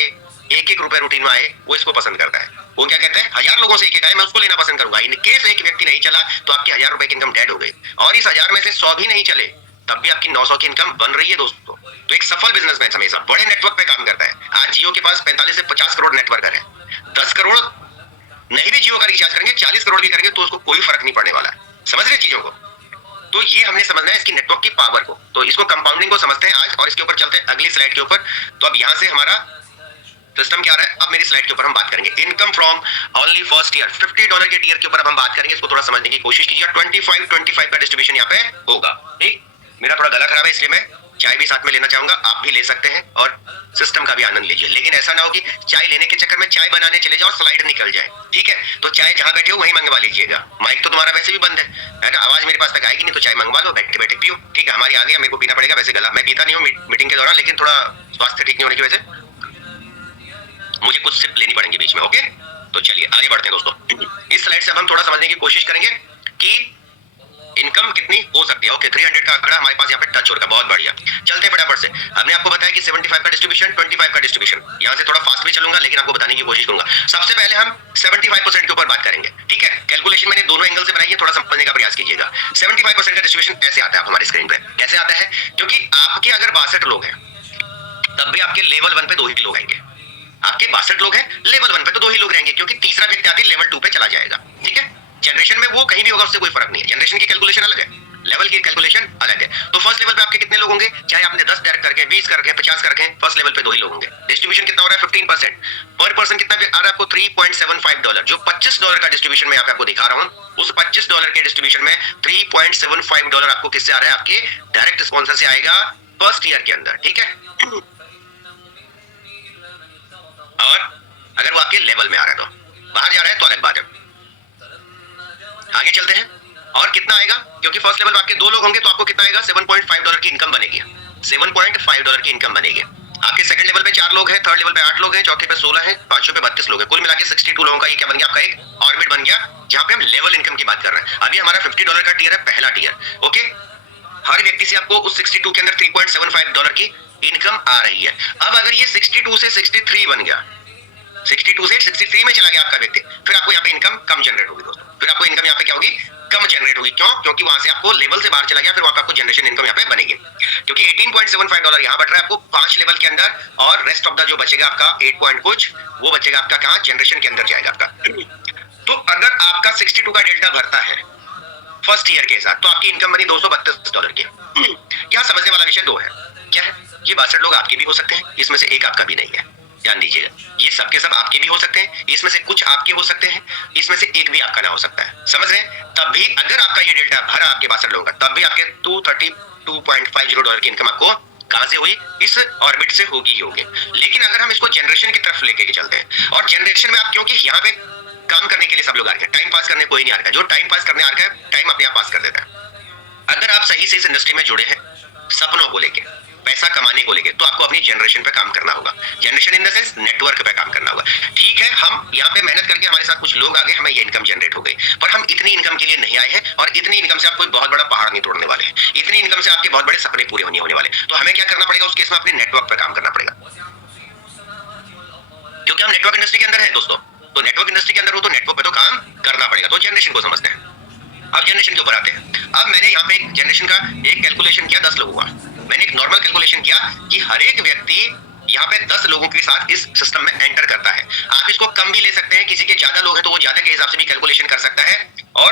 1-1 रुपए रूटीन में आए, वो इसको पसंद करता है। वो क्या कहते हैं? 1000 लोगों से एक आए, मैं उसको लेना पसंद करूंगा। इन केस एक व्यक्ति नहीं चला तो आपकी 1000 रुपए की इनकम डेड हो गई, और इस 1000 में से 100 भी नहीं चले तब भी आपकी 900 की इनकम बन रही है दोस्तों। तो एक सफल बिजनेसमैन हमेशा बड़े नेटवर्क पे काम करता है। आज जियो के पास 45 से 50 करोड़ नेटवर्कर है, 10 करोड़ नहीं भी जियो का रिचार्ज करेंगे, 40 करोड़ भी करेंगे तो उसको कोई फर्क नहीं पड़ने वाला है। समझ रहे चीजों को? तो ये हमने समझना है इसकी नेटवर्क की पावर को। तो इसको कंपाउंडिंग को समझते हैं आज, और इसके ऊपर चलते हैं अगली स्लाइड के ऊपर। तो अब यहाँ से हमारा सिस्टम क्या आ रहा है, अब मेरी स्लाइड के ऊपर हम बात करेंगे income from only first year. $50 के टीयर के ऊपर अब हम बात करेंगे, इसको थोड़ा समझने की कोशिश कीजिए। 25-25 का डिस्ट्रीब्यूशन यहाँ पे होगा, ठीक। मेरा थोड़ा गला खराब है इसलिए मैं चाय भी साथ में लेना चाहूंगा, आप भी ले सकते हैं और सिस्टम का भी आनंद लीजिए। लेकिन ऐसा ना हो कि चाय लेने के चक्कर में चाय बनाने चले जाओ, स्लाइड निकल जाए, ठीक है। तो चाय जहां बैठे हो वहीं मंगवा लीजिएगा। माइक तो तुम्हारा वैसे भी बंद है ना, आवाज मेरे पास तक आएगी नहीं, तो चाय मंगवा लो, बैठे बैठे पियो, ठीक है। हमारी आ गई, मेरे को पीना पड़ेगा, वैसे गला मैं पीता नहीं हूँ मीटिंग के दौरान, लेकिन थोड़ा स्वास्थ्य ठीक नहीं होने की वजह से मुझे कुछ सिप लेनी पड़ेंगी बीच में, ओके। तो चलिए आगे बढ़ते हैं दोस्तों। इस स्लाइड से अब हम थोड़ा समझने की कोशिश करेंगे कि इनकम कितनी हो सकती है। ओके, 300 का आंकड़ा हमारे पास यहाँ पे टच हो रहा है, बहुत बढ़िया। चलते फटाफट से। हमने आपको बताया कि 75 का डिस्ट्रीब्यूशन, 25 का डिस्ट्रीब्यूशन। यहाँ से थोड़ा फास्ट भी चलूंगा लेकिन आपको बताने की कोशिश करूंगा। सबसे पहले हम 75% के ऊपर बात करेंगे, ठीक है। कैलकुलेशन मैंने दोनों एंगल से बनाई है, थोड़ा समझने का प्रयास कीजिएगा। 75% का डिस्ट्रीब्यूशन ऐसे आता है हमारे स्क्रीन पे। कैसे आता है? क्योंकि आपके अगर 62 लोग हैं तब भी आपके लेवल 1 पे 2 ही लोग आएंगे। आपके 62 लोग हैं, लेवल 1 पे तो 2 ही लोग रहेंगे, क्योंकि तीसरा व्यक्ति आते ही लेवल 2 पे चला जाएगा, ठीक है। जनरेशन में वो कहीं भी होगा, उससे कोई फर्क नहीं है। जनरेशन की कैलकुलेशन अलग है, लेवल की कैलकुलेशन अलग है। तो फर्स्ट लेवल पे आपके कितने लोग होंगे? चाहे आपने 10 डायरेक्ट करके 20 करके 50 करके, फर्स्ट लेवल पे 2 ही लोग होंगे। डिस्ट्रीब्यूशन कितना हो रहा है? 15%। पर पर्सन कितना आ रहा है आपको? $3.75। जो $25 का डिस्ट्रीब्यूशन मैं आपको दिखा रहा हूं, उस $25 के डिस्ट्रीब्यूशन में $3.75 आपको किससे आ रहा है? आपके डायरेक्ट स्पॉन्सर से आएगा फर्स्ट ईयर के अंदर, ठीक है। और अगर वो आपके लेवल में आ रहा है तो, बाहर जा रहा है तो अलग बात है। आगे चलते हैं। और कितना आएगा? क्योंकि फर्स्ट लेवल में आपके 2 लोग होंगे तो आपको कितना आएगा? $7.5 की इनकम बनेगी। $7.5 की इनकम बनेगी। आपके सेकंड लेवल पे 4 लोग हैं, थर्ड लेवल पे 8 लोग हैं, चौथे पे 16 हैं, पांचवें पे 32 लोग हैं। कुल मिला के 62 लोगों का ये क्या बन गया? आपका एक ऑर्बिट बन गया, जहां पे हम लेवल इनकम की बात कर रहे हैं। अभी हमारा $50 का टीयर है, पहला टीयर, ओके। हर व्यक्ति से आपको उस 62 के अंदर $3.75 की इनकम आ रही है। अब अगर ये 62 से 63 बन गया, 62 से 63 में चला गया आपका व्यक्ति, फिर आपको यहाँ पे इनकम कम जनरेट होगी दोस्तों। फिर आपको इनकम यहाँ पे क्या होगी? कम जनरेट होगी। क्यों? क्योंकि वहां से आपको लेवल से बाहर चला गया, फिर वहां पे आपको जनरेशन इनकम यहाँ पे बनेगी। क्योंकि $18.75 यहाँ बढ़ रहा है आपको 5 लेवल के अंदर, और रेस्ट ऑफ द जो बचेगा आपका 8 पॉइंट कुछ, वो बचेगा आपका कहाँ? जनरेशन के अंदर जाएगा आपका। तो अगर आपका 62 का डेल्टा भरता है फर्स्ट ईयर के साथ, तो आपकी इनकम बनी $232 की। यहाँ समझने वाला विषय दो है। क्या है? ये 62 लोग आपके भी हो सकते हैं, इसमें से एक आपका भी नहीं है। ध्यान दीजिएगा, ये सबके सब आपके भी हो सकते हैं, इसमें से कुछ आपके हो सकते हैं, इसमें से एक भी आपका ना हो सकता है। समझ रहे हैं? तब भी अगर आपका ये डेल्टा भरा आपके 62 लोगों का, तब भी आपके $232.50 की इनकम आपको कहां से हुई? इस ऑर्बिट से होगी ही होगी। लेकिन अगर हम इसको जनरेशन की तरफ लेके चलते हैं, और जनरेशन में आप, क्योंकि यहाँ पे काम करने के लिए सब लोग आ रहे हैं, टाइम पास करने कोई नहीं आ रहा है। जो टाइम पास करने आ रहा है, टाइम अपने आप पास कर देता है। अगर आप सही से इस इंडस्ट्री में जुड़े हैं, सपनों को लेके, पैसा कमाने को लेके, तो आपको अपनी जनरेशन पे काम करना होगा। Generation in the sense network पे काम करना होगा। ठीक है, हम यहाँ पे मेहनत करके हमारे साथ कुछ लोग आ गए, हमें ये इनकम जनरेट हो गई, पर हम इतनी इनकम के लिए नहीं आए हैं, और इतनी इनकम से आप कोई बहुत बड़ा पहाड़ नहीं तोड़ने वाले हैं। इतनी इनकम से आपके बहुत बड़े सपने पूरे होने वाले। तो हमें क्या करना पड़ेगा? उस केस में अपने नेटवर्क पे काम करना पड़ेगा, क्योंकि हम नेटवर्क इंडस्ट्री के अंदर है दोस्तों। तो नेटवर्क इंडस्ट्री के अंदर हो तो नेटवर्क पे तो काम करना पड़ेगा। तो जनरेशन को समझते हैं। अब जनरेशन के ऊपर आते हैं। अब मैंने यहाँ पे एक जनरेशन का एक कैलकुलेशन किया 10 लोगों का। मैंने एक नॉर्मल कैलकुलेशन किया कि हर एक व्यक्ति यहाँ पे 10 लोगों के साथ इस सिस्टम में एंटर करता है। आप इसको कम भी ले सकते हैं, किसी के ज्यादा लोग हैं तो वो ज्यादा के हिसाब से भी कैलकुलेशन कर सकता है। और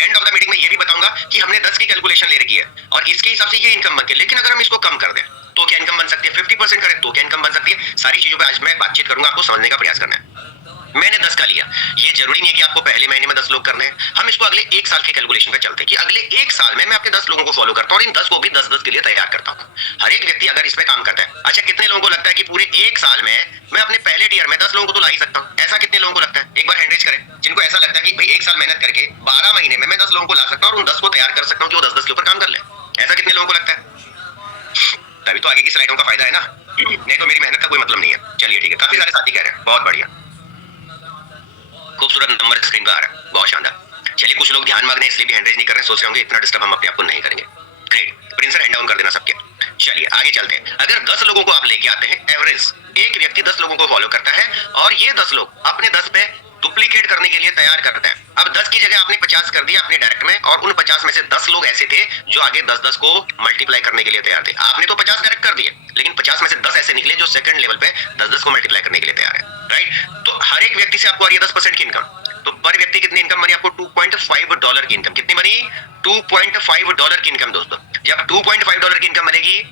एंड ऑफ द मीटिंग में ये भी बताऊंगा कि हमने 10 की कैलकुलेशन ले रखी है और इसके हिसाब से ये इनकम बन गई। लेकिन अगर हम इसको कम कर दें तो क्या इनकम बन सकती है? 50% करें तो क्या इनकम बन सकती है? सारी चीजों पे आज मैं बातचीत करूंगा, आपको समझने का प्रयास करना है। मैंने 10 का लिया, ये जरूरी नहीं है कि आपको पहले महीने में 10 लोग करने हैं। हम इसको अगले 1 साल के कैलकुलेशन पे चलते हैं कि अगले 1 साल में मैं अपने 10 लोगों को फॉलो करता हूं और इन 10 को भी 10-10 के लिए तैयार करता हूं। हर एक व्यक्ति अगर इसमें काम करता है, अच्छा कितने लोगों को लगता है कि पूरे 1 साल में मैं अपने पहले टीयर में 10 लोगों को तो ला ही सकता हूं? ऐसा कितने लोगों को लगता है? एक बार हैंड रेज करें जिनको ऐसा लगता है कि भाई 1 साल मेहनत करके 12 महीने में मैं 10 लोगों को ला सकता हूं और उन 10 को तैयार कर सकता हूं कि वो 10-10 के ऊपर काम कर ले। ऐसा कितने लोगों को लगता है? तभी तो आगे की स्लाइडों का फायदा है ना, नहीं तो मेरी मेहनत का कोई मतलब नहीं है। चलिए ठीक है, काफी सारे साथी कह रहे हैं, बहुत बढ़िया, खूबसूरत नंबर स्क्रीन का आ रहा है, बहुत शानदार। चलिए कुछ लोग ध्यान मांग रहे हैं इसलिए भी हैंड रेज नहीं कर रहे, सोच रहे होंगे इतना डिस्टर्ब हम अपने आप को नहीं करेंगे। ग्रेट, प्रिंसर हैंड डाउन कर देना सबके। चलिए आगे चलते हैं। अगर 10 लोगों को आप लेके आते हैं, एवरेज एक व्यक्ति 10 लोगों को फॉलो करता है और ये 10 लोग अपने 10 पे डुप्लीकेट करने के लिए तैयार करते हैं। अब 10 की जगह आपने 50 कर दिया अपने डायरेक्ट में, और उन 50 में से 10 लोग ऐसे थे जो आगे 10-10 को मल्टीप्लाई करने के लिए तैयार थे। आपने तो 50 डायरेक्ट कर दिए, लेकिन 50 में से 10 ऐसे निकले जो सेकंड लेवल पे 10-10 को मल्टीप्लाई करने के लिए तैयार है, राइट? तो हर एक व्यक्ति से आपको आ रही है 10% की इनकम। तो पर व्यक्ति कितनी इनकम बनी आपको? $2.5 की इनकम। कितनी बनी? $2.5 की इनकम दोस्तों। जब $2.5 की इनकम बनेगी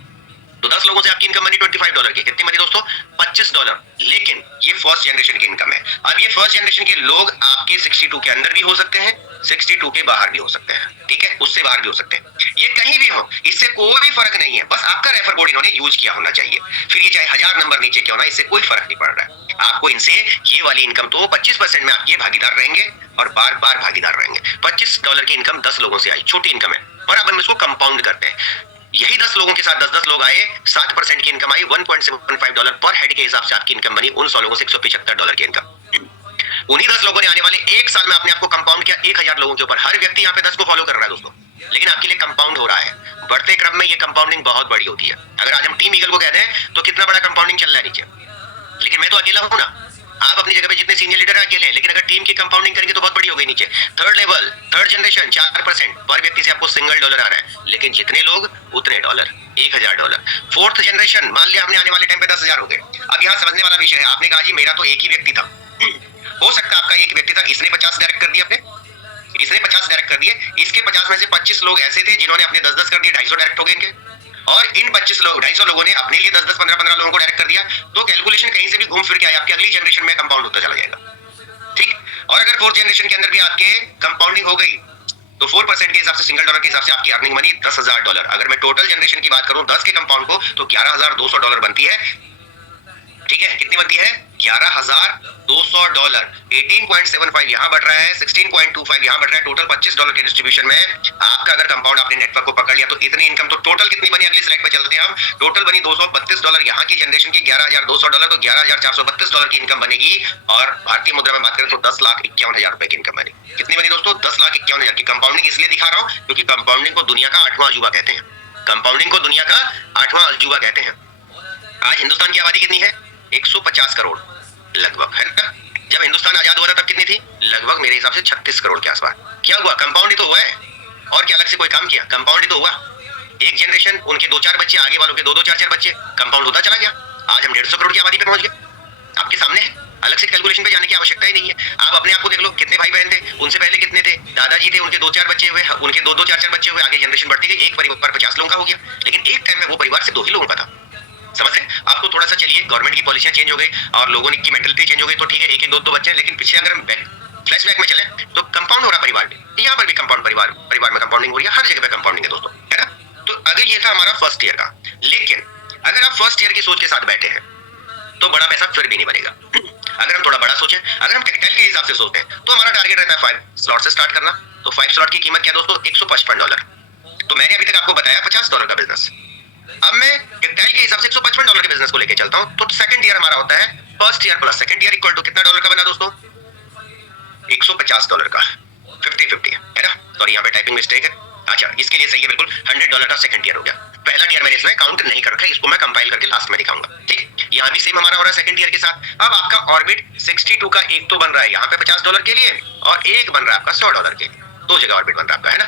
तो 10 लोगों से आपकी इनकम बनी $25 की। कितनी बनी दोस्तों? $25। लेकिन ये फर्स्ट जनरेशन की इनकम है। अब ये फर्स्ट जनरेशन के लोग आपके 62 के अंदर भी हो सकते हैं, 62 के बाहर भी हो सकते हैं, ठीक है, उससे बाहर भी हो सकते हैं। ये कहीं भी हो, इससे कोई भी फर्क नहीं है, बस आपका रेफर कोड इन्होंने यूज किया होना चाहिए। फिर ये चाहे 1000 नंबर नीचे क्यों ना, इससे कोई फर्क नहीं पड़ रहा है आपको। इनसे ये वाली इनकम तो 25% में आपके भागीदार रहेंगे और बार बार भागीदार रहेंगे। $25 की इनकम 10 लोगों से आई, छोटी इनकम है, और अब हम इसको कंपाउंड करते हैं। यही 10 लोगों के साथ 10-10 लोग आए, 7% की इनकम आई, $1.75 पर हेड के हिसाब से आपकी इनकम बनी। उन 100 लोगों से $175 की इनकम। उन्हीं 10 लोगों ने आने वाले 1 साल में अपने आप को कंपाउंड किया 1000 लोगों के ऊपर। हर व्यक्ति यहाँ पे 10 को फॉलो कर रहा है दोस्तों, लेकिन आपके लिए कंपाउंड हो रहा है। बढ़ते क्रम में ये कंपाउंडिंग बहुत बड़ी होती है। अगर आज हम टीम ईगल को कहते हैं तो कितना बड़ा कंपाउंडिंग चल रहा है नीचे, लेकिन मैं तो अकेला हूं ना। आप अपनी जगह पे जितने सीनियर लीडर अकेले, लेकिन अगर टीम की कंपाउंडिंग करेंगे तो बहुत बड़ी हो गई नीचे। थर्ड लेवल, थर्ड जनरेशन 4% पर व्यक्ति से आपको $1 आ रहा है, लेकिन जितने लोग उतने डॉलर, $1000। फोर्थ जनरेशन, मान लिया हमने आने वाले टाइम पे 10,000 हो गए। अब यहाँ समझने वाला विषय है, आपने कहा जी मेरा तो एक ही व्यक्ति था, हो सकता है आपका एक व्यक्ति था, इसने 50 डायरेक्ट कर दिया, अपने इसने 50 डायरेक्ट कर दिए, इसके 50 में से 25 लोग ऐसे थे जिन्होंने अपने 10-10 कर दिए, 250 डायरेक्ट हो गए इनके, और इन 25 लोग 250 लोगों ने अपने लिए 10-10, 15-15 लोगों को डायरेक्ट कर दिया। तो कैलकुलेशन कहीं से भी घूम फिर के आया, आपकी अगली जनरेशन में कंपाउंड होता चला जाएगा, ठीक। और अगर फोर्थ जनरेशन के अंदर भी आपके कंपाउंडिंग हो गई तो 4% के हिसाब से, $1 के हिसाब से आपकी अर्निंग बनी $10,000। अगर मैं टोटल जनरेशन की बात करूं 10 के कंपाउंड को, तो $11,200 बनती है, ठीक है। कितनी बनती है? $11,200। 18.75 यहाँ बढ़ रहा है, 16.25 यहाँ बढ़ रहा है। टोटल $25 के डिस्ट्रीब्यूशन में आपका अगर कंपाउंड आपने नेटवर्क को पकड़ लिया तो इतनी इनकम। तो टोटल कितनी बनी? अगली स्लाइड पे चलते हैं हम। टोटल बनी $232। यहाँ की जनरेशन की $11,200, तो $11,432 की इनकम बनेगी। और भारतीय मुद्रा में बात करें तो $10,51,000 रुपए की इनकम बनी। कितनी बनी दोस्तों? $10,51,000 की। कंपाउंडिंग इसलिए दिखा रहा हूँ क्योंकि कंपाउंडिंग को दुनिया का 8वां अजूबा कहते हैं। कंपाउंडिंग को दुनिया का 8वां अजूबा कहते हैं। आज हिंदुस्तान की आबादी कितनी है? 150 करोड़ लगभग, है ना। जब हिंदुस्तान आजाद हुआ था तब कितनी थी? लगभग मेरे हिसाब से 36 करोड़ के आसपास। क्या हुआ? कंपाउंड ही तो हुआ है, और क्या अलग से कोई काम किया? कंपाउंड ही तो हुआ। एक जनरेशन, उनके 2-4 बच्चे, आगे वालों के 2-2 4-4 बच्चे, कंपाउंड होता चला गया। आज हम 150 करोड़ की आबादी पे पहुंच गए, आपके सामने है। अलग से कैलकुलेशन पे जाने की आवश्यकता ही नहीं है। आप अपने आप को देख लो, कितने भाई बहन थे, उनसे पहले कितने थे, दादाजी थे, उनके 2-4 बच्चे हुए, उनके 2-2 4-4 बच्चे हुए, आगे जनरेशन बढ़ती गई, एक परिवार 50 लोगों का हो गया। लेकिन एक टाइम में वो परिवार से 2 ही लोगों का था। समझ रहे? आपको थोड़ा सा चलिए, गवर्नमेंट की पॉलिसियां चेंज हो गई और लोगों की मेंटलिटी चेंज हो गई, तो ठीक है, एक 2-2 बच्चे। लेकिन पिछले अगर हम फ्लैशबैक में चले तो कंपाउंड हो रहा परिवार में, यहाँ पर भी कंपाउंड, परिवार में कंपाउंडिंग हो रही है, हर जगह पे कंपाउंडिंग है दोस्तों, है ना। तो अगर ये था हमारा फर्स्ट ईयर का, लेकिन अगर आप फर्स्ट ईयर की सोच के साथ बैठे हैं तो बड़ा पैसा फिर भी नहीं बनेगा। अगर हम थोड़ा बड़ा सोचें, अगर हम टेक्सटाइल के हिसाब से सोचते हैं, तो हमारा टारगेट रहता है 5 स्लॉट से स्टार्ट करना। तो 5 स्लॉट की कीमत क्या दोस्तों? $155। तो मैंने अभी तक आपको बताया $50 का बिजनेस। अब मैं टेक्सटाइल के हिसाब से $155 के बिजनेस को लेके चलता हूं। तो सेकंड ईयर हमारा होता है first year plus second year equal to कितना डॉलर का बना दोस्तों? $150 का, 50-50 है ना। सॉरी, यहाँ पे टाइपिंग मिस्टेक है। अच्छा, इसके लिए सही है बिल्कुल, $100 का सेकंड ईयर हो गया। पहला ईयर मैंने इसमें काउंट नहीं कर रखा है, इसको मैं कंपाइल करके लास्ट में दिखाऊंगा। ठीक, यहाँ भी सेम हमारा हो रहा है सेकंड ईयर के साथ। अब आपका ऑर्बिट 62 का एक तो बन रहा है यहाँ पे $50 के लिए, और एक बन रहा है आपका $100 के लिए। 2 जगह ऑर्बिट बन रहा है आपका, है ना।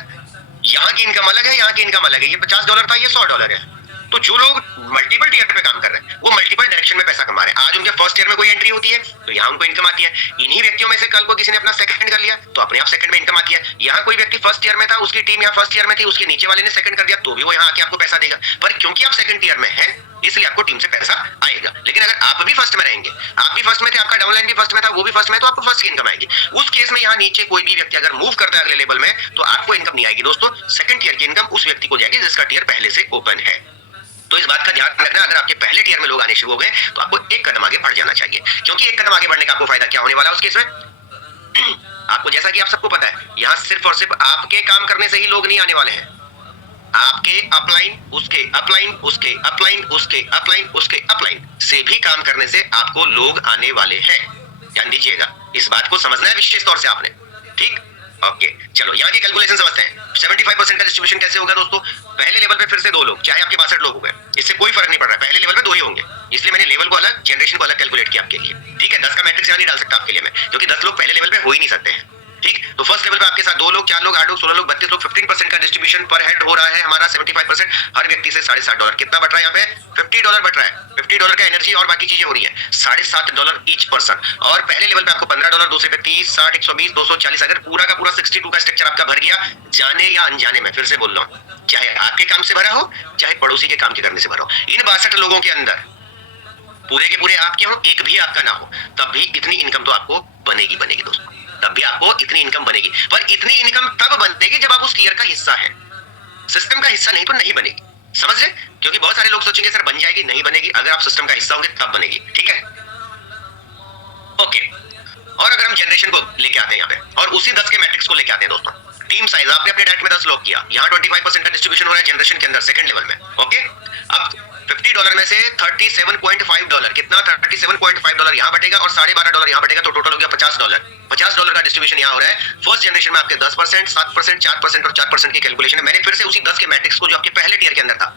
यहाँ की इनकम अलग है, यहाँ की इनकम अलग है। ये $50 था, ये $100 है। तो जो लोग मल्टीपल टीयर पे काम कर रहे हैं, वो मल्टीपल डायरेक्शन में पैसा कमा रहे हैं। आज उनके फर्स्ट ईयर में कोई एंट्री होती है तो यहाँ उनको इनकम आती है। इन्हीं व्यक्तियों में से कल को किसी ने अपना सेकंड कर लिया तो अपने आप सेकंड में इनकम आती है। यहाँ कोई व्यक्ति फर्स्ट ईयर में था, उसकी टीम यहाँ फर्स्ट ईयर में थी, उसके नीचे वाले ने सेकंड कर दिया तो भी वो यहाँ आके आपको पैसा देगा। पर क्योंकि आप सेकंड ईयर में है, इसलिए आपको टीम से पैसा आएगा। लेकिन अगर आप भी फर्स्ट में रहेंगे, आप भी फर्स्ट में थे, आपका डाउनलाइन भी फर्स्ट में था, वो भी फर्स्ट में, तो आपको फर्स्ट की इनकम आएगी। उस केस में यहाँ नीचे कोई भी व्यक्ति अगर मूव करता है अगले लेवल में, तो आपको इनकम नहीं आएगी दोस्तों। सेकंड ईयर की इनकम उस व्यक्ति को जाएगी जिसका टीयर पहले से ओपन है। तो इस बात का ध्यान रखना, अगर आपके पहले टीयर में लोग आने शुरू हो गए तो आपको एक कदम आगे बढ़ जाना चाहिए। क्योंकि एक कदम आगे बढ़ने का आपको फायदा क्या होने वाला है उस केस में? आपको, जैसा कि आप सबको पता है, यहाँ सिर्फ और सिर्फ आपके काम करने से ही लोग नहीं आने वाले हैं। आपके अपलाइन, उसके अपलाइन, उसके अपलाइन, उसके अपलाइन, उसके अपलाइन से भी काम करने से आपको लोग आने वाले हैं। ध्यान दीजिएगा, इस बात को समझना है विशेष तौर से आपने। ठीक, ओके, चलो यहाँ की कैलकुलेशन समझते हैं। 75% का डिस्ट्रीब्यूशन कैसे होगा दोस्तों? पहले लेवल पे फिर से 2 लोग, चाहे आपके 62 लोग हो गए, इससे कोई फर्क नहीं पड़ रहा है, पहले लेवल पे 2 ही होंगे। इसलिए मैंने लेवल को अलग, जनरेशन को अलग कैलकुलेट किया आपके लिए। ठीक है, 10 का मैट्रिक्स यहाँ नहीं डाल सकता आपके लिए मैं, क्योंकि 10 लोग पहले लेवल पे हो ही नहीं सकते हैं। ठीक, तो फर्स्ट लेवल पे आपके साथ 2 लोग, 4 लोग, 8 लोग, 16 लोग, 32 लोग, 15% का डिस्ट्रीब्यूशन पर हेड हो रहा है हमारा। 75% हर व्यक्ति से $60.5 कितना बट रहा है यहाँ पे? $50 बट रहा है। $50 का एनर्जी और बाकी चीजें हो रही है, $7.5 ईच पर्सन। और पहले लेवल पे आपको $15, 2 से 30, 60, 120, 240। अगर पूरा का पूरा 62 का स्ट्रक्चर आपका भर गया, जाने या अनजाने में, फिर से बोल रहा हूँ, चाहे आपके काम से भरा हो, चाहे पड़ोसी के काम के करने से भरा हो, इन 62 लोगों के अंदर पूरे के पूरे आपके हो, एक भी आपका ना हो, तब भी इतनी इनकम तो आपको बनेगी दोस्तों। तब भी आपको इतनी इनकम बनेगी। पर इतनी इनकम तब बनेगी जब आप उस टीयर का हिस्सा है, सिस्टम का हिस्सा नहीं तो नहीं बनेगी। समझ रहे? क्योंकि बहुत सारे लोग सोचेंगे सर बन जाएगी, नहीं बनेगी। अगर आप सिस्टम का हिस्सा होंगे तब बनेगी। ठीक है, ओके। और अगर हम जनरेशन को लेके आते हैं यहाँ पे, और उसी 10 के मैट्रिक्स को लेके आते हैं दोस्तों, टीम साइज आपने अपने डायरेक्ट में 10 लोग किया, यहाँ 25% का डिस्ट्रीब्यूशन हो रहा है जनरेशन के अंदर सेकंड लेवल में। ओके, अब $50 में से $37.5 कितना? $37.5 यहाँ बटेगा और $12.5 यहाँ बटेगा, तो टोटल हो गया $50। $50 का डिस्ट्रीब्यूशन यहाँ हो रहा है। फर्स्ट जनरेशन में आपके 10%, 7%, 4% और 4% की कैलकुलेशन है। मैंने फिर से उसी 10 के मैट्रिक्स को जो आपके पहले टीयर के अंदर था,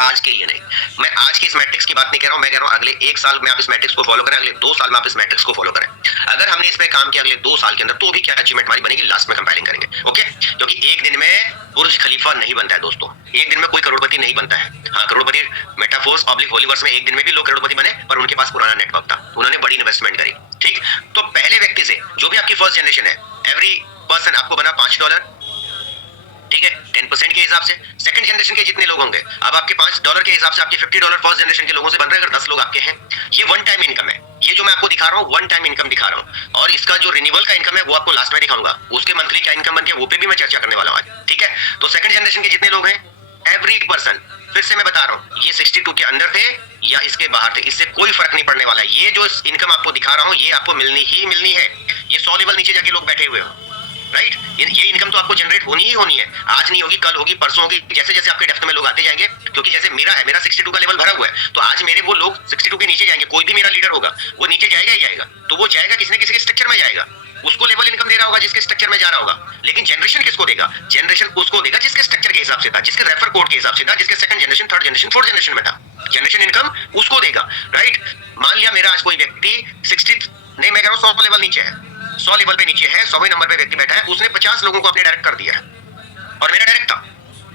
आज के लिए नहीं, मैं आज की इस मैट्रिक्स की बात नहीं कह रहा हूं, मैं कह रहा हूं अगले 1 साल में आप इस मैट्रिक्स को फॉलो करें, अगले 2 साल में आप इस मैट्रिक्स को फॉलो करें। अगर हमने इस पे काम किया अगले 2 साल के अंदर, तो भी क्या अचीवमेंट हमारी बनेगी, लास्ट में कंपाइलिंग करेंगे। ओके, क्योंकि एक दिन में बुर्ज खलीफा नहीं बनता है दोस्तों, एक दिन में कोई करोड़पति नहीं बनता है। हाँ, करोड़पति मेटाफोर्स पब्लिक होलीवर्स में एक दिन में भी लोग करोड़पति बने, पर उनके पास पुराना नेटवर्क था, उन्होंने बड़ी इन्वेस्टमेंट करी। ठीक, तो पहले व्यक्ति से जो भी आपकी फर्स्ट जनरेशन है, एवरी पर्सन आपको बना $5। ठीक है, 10% के हिसाब से। सेकंड जनरेशन के जितने लोग होंगे, अब आपके $5 के हिसाब से आपके $50 फर्स्ट जनरेशन के लोगों से बन रहे हैं। अगर 10 लोग आपके हैं, ये वन टाइम इनकम है। ये जो मैं आपको दिखा रहा हूँ वन टाइम इनकम दिखा रहा हूँ, और इसका जो रिन्यूअल का इनकम है वो आपको लास्ट में दिखाऊंगा। उसके मंथली क्या इनकम बनती है वो पे भी मैं चर्चा करने वाला हूँ। ठीक है, तो सेकंड जनरेशन के जितने लोग हैं, एवरी पर्सन, फिर से मैं बता रहा हूँ, ये 62 के अंदर थे या इसके बाहर थे, इससे कोई फर्क नहीं पड़ने वाला है। ये जो इनकम आपको दिखा रहा हूँ, ये आपको मिलनी ही मिलनी है। ये 100 लेवल नीचे जाके लोग बैठे हुए हो, राइट, ये इनकम तो आपको जनरेट होनी ही होनी है। आज नहीं होगी, कल होगी, परसों होगी, जैसे जैसे आपके डेप्थ में लोग आते जाएंगे। क्योंकि जैसे मेरा 62 का लेवल भरा हुआ है, तो आज मेरे वो लोग 62 के नीचे जाएंगे। कोई भी मेरा लीडर होगा वो नीचे जाएगा ही जाएगा, तो वो जाएगा किसी न किसी के स्ट्रक्चर में जाएगा। उसको लेवल इनकम दे रहा होगा जिसके स्ट्रक्चर में जा रहा होगा। लेकिन जनरेशन किसको देगा? जनरेशन उसको देगा जिसके स्ट्रक्चर के हिसाब से था, जिसके रेफर कोड के हिसाब से था, जिसके second generation, third generation, fourth generation में था। जनरेशन इनकम उसको देगा, राइट। मान लिया मेरा आज कोई व्यक्ति नहीं, मैं कह रहा हूँ 100 लेवल नीचे है, 100 लेवल पे नीचे है, 100वें नंबर पे व्यक्ति बैठा है, उसने 50 लोगों को अपने डायरेक्ट कर दिया है और मेरा डायरेक्ट था,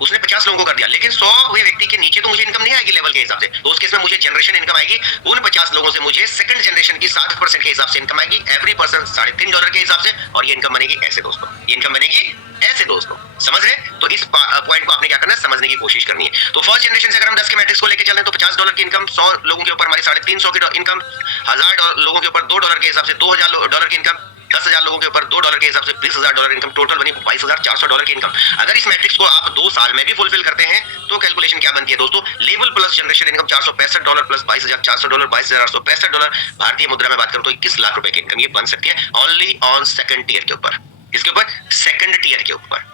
उसने 50 लोगों को कर दिया, लेकिन 100वें व्यक्ति के नीचे तो मुझे इनकम नहीं आएगी लेवल के हिसाब से, तो उस केस में मुझे जनरेशन इनकम आएगी उन 50 लोगों से मुझे सेकंड जनरेशन की 60% के हिसाब से इनकम आएगी, एवरी पर्सन $3.5 के हिसाब से, और ये इनकम बनेगी ऐसे दोस्तों, ये इनकम बनेगी ऐसे दोस्तों, समझ रहे? तो इस पॉइंट को आपने क्या करना है, समझने की कोशिश करनी है। तो फर्स्ट जनरेशन से अगर हम 10 के मैट्रिक्स को लेकर चलें तो $50 की इनकम, 100 लोगों के ऊपर हमारी $350 की इनकम, 1000 लोगों के ऊपर $2 के हिसाब से $2000 की इनकम, 10,000 लोगों के ऊपर $2 के हिसाब से $20,000 इनकम, टोटल बनी $22,400 की इनकम। अगर इस मैट्रिक्स को आप 2 साल में भी फुलफिल करते हैं तो कैलकुलेशन क्या बनती है दोस्तों, level plus generation income $465 plus $22,400, $22,865, भारतीय मुद्रा में बात करूं तो 21 लाख रुपए की इनकम ये बन सकती है ओनली ऑन सेकंड टीयर के ऊपर, इसके ऊपर सेकंड टीयर के ऊपर।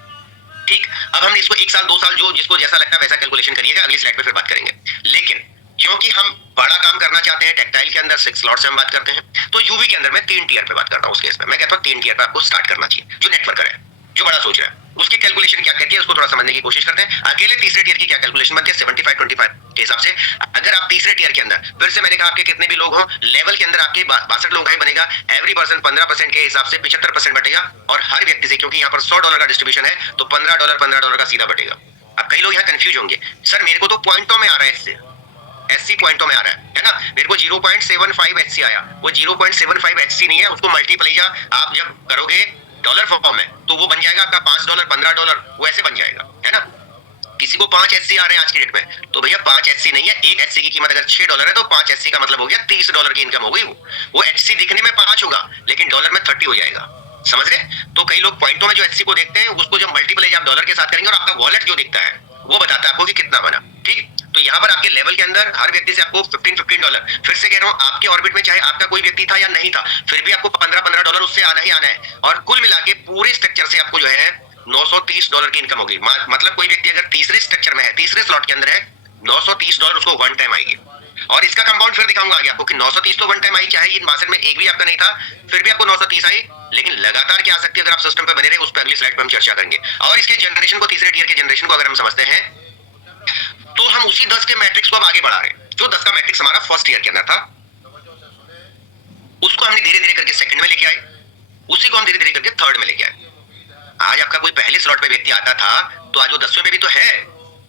ठीक, अब हम इसको 1 साल 2 साल जो जिसको जैसा लगता है वैसा कैलकुलेशन करिएगा, अगली स्लाइड पे फिर बात करेंगे। लेकिन क्योंकि हम बड़ा काम करना चाहते हैं, टेक्सटाइल के अंदर 6 स्लॉट से हम बात करते हैं, तो यूवी के अंदर मैं 3 टीयर पे बात करता हूं। उस केस में मैं कहता हूं 3 टीयर पे आपको स्टार्ट करना चाहिए। जो नेटवर्कर है, जो बड़ा सोच रहा है, उसकी कैलकुलेशन क्या कहती है उसको थोड़ा समझने की कोशिश करते हैं। अकेले तीसरे टीयर की क्या कैलकुलेशन बनती है 75-25 के हिसाब से। अगर आप तीसरे टीयर के अंदर, फिर से मैंने कहा आपके कितने भी लोग हो, लेवल के अंदर आपके 62 लोगों का ही बनेगा, एवरी पर्सन 15% के हिसाब से 75% बटेगा, और हर व्यक्ति से, क्योंकि यहाँ पर $100 का डिस्ट्रीब्यूशन है, तो $15 का सीधा बटेगा। अब कई लोग यहाँ कंफ्यूज होंगे, सर मेरे को तो पॉइंटों में आ रहा है, इससे एचसी पॉइंटों में आ रहा है ना, मेरे को 0.75 एचसी आया, वो 0.75 एचसी नहीं है, उसको मल्टीप्लाई आप जब करोगे डॉलर फॉर्म में तो वो बन जाएगा आपका $5, $15, वो ऐसे बन जाएगा, है ना। किसी को 5 एचसी आ रहे हैं आज की डेट में, तो भैया 5 एचसी नहीं है, एक एचसी की कीमत अगर $6 है तो 5 एचसी का मतलब हो गया $30 की इनकम हो गई। वो एचसी दिखने में 5 होगा लेकिन डॉलर में 30 हो जाएगा, समझ रहे? तो कई लोग पॉइंटों में जो एचसी को देखते हैं उसको जब मल्टीप्लाई आप डॉलर के साथ करेंगे और आपका वॉलेट जो दिखता है वो बताता है आपको कि कितना बना। ठीक, तो यहाँ पर आपके लेवल के अंदर हर व्यक्ति से आपको $15 फिर से कह रहा हूँ, आपके ऑर्बिट में चाहे आपका कोई व्यक्ति था या नहीं था, फिर भी आपको $15 उससे आना ही आना है, और कुल मिला के पूरे स्ट्रक्चर से आपको जो है $930 की इनकम होगी। मतलब कोई व्यक्ति अगर तीसरे स्ट्रक्चर में है, तीसरे स्लॉट के अंदर है, $930 उसको वन टाइम आएगी। और इसका कंपाउंड फिर दिखाऊंगा आगे आपको कि 930 तो वन टाइम आई, चाहे ये 62 में एक भी आपका नहीं था फिर भी आपको 930 आई, लेकिन लगातार क्या आ सकती है अगर आप सिस्टम पे बने रहे, उस पर अगली स्लाइड पे हम चर्चा करेंगे। और इसके जनरेशन को, तीसरे टीयर के जनरेशन को अगर हम समझते हैं तो हम उसी 10 के मैट्रिक्स को अब आगे बढ़ा रहे हैं। जो 10 का मैट्रिक्स हमारा फर्स्ट ईयर के अंदर था उसको हमने धीरे धीरे करके सेकंड में लेके आए, उसी को हम धीरे धीरे करके थर्ड में लेके आए। आज आपका कोई पहले स्लॉट पे व्यक्ति आता था तो आज वो 10वें पे भी तो है,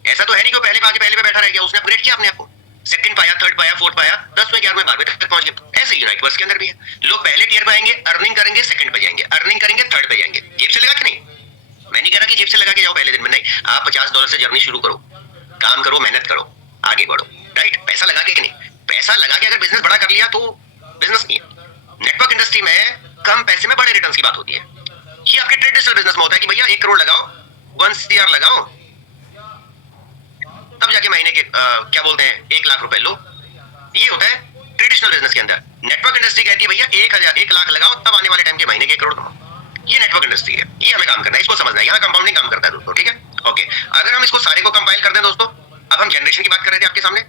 ऐसा तो है नहीं कि पहले पे बैठा रह गया, उसने अपग्रेड किया अपने आप को, सेकंड पाया, थर्ड पाया, फोर्थ पाया, 10वें 11वें 12वें तक पहुंच गए। ऐसे यूनाइट वर्स के अंदर भी है, लोग पहले टीयर पे आएंगे, अर्निंग करेंगे, सेकंड पे जाएंगे, अर्निंग करेंगे, थर्ड पे जाएंगे। जेब से लगा के नहीं, मैं नहीं कह रहा कि जेब से लगा के जाओ पहले दिन में, नहीं, आप $50 से जर्नी शुरू करो, काम करो, मेहनत करो, आगे बढ़ो, राइट। पैसा लगा के नहीं, पैसा लगा के अगर बिजनेस बड़ा कर लिया तो बिजनेस नहीं है। नेटवर्क इंडस्ट्री में कम पैसे में बड़े रिटर्न्स की बात होती है। ये आपके ट्रेडिशनल बिजनेस में होता है कि भैया 1 करोड़ लगाओ, 1 CR लगाओ, तब जाके महीने के क्या बोलते हैं 1 लाख रुपए लो। ये होता है ट्रेडिशनल बिजनेस के अंदर। नेटवर्क इंडस्ट्री कहती है भैया 1 लाख लगाओ, तब आने वाले टाइम के महीने के 1 करोड़ कमाओ। ये नेटवर्क इंडस्ट्री है, ये हमें काम करना है, इसको समझना है। यहाँ कंपाउंडिंग काम करता है दोस्तों, ठीक है, ओके। अगर हम इसको सारे को कंपाइल कर दें दोस्तों, अब हम जनरेशन की बात कर रहे थे आपके सामने,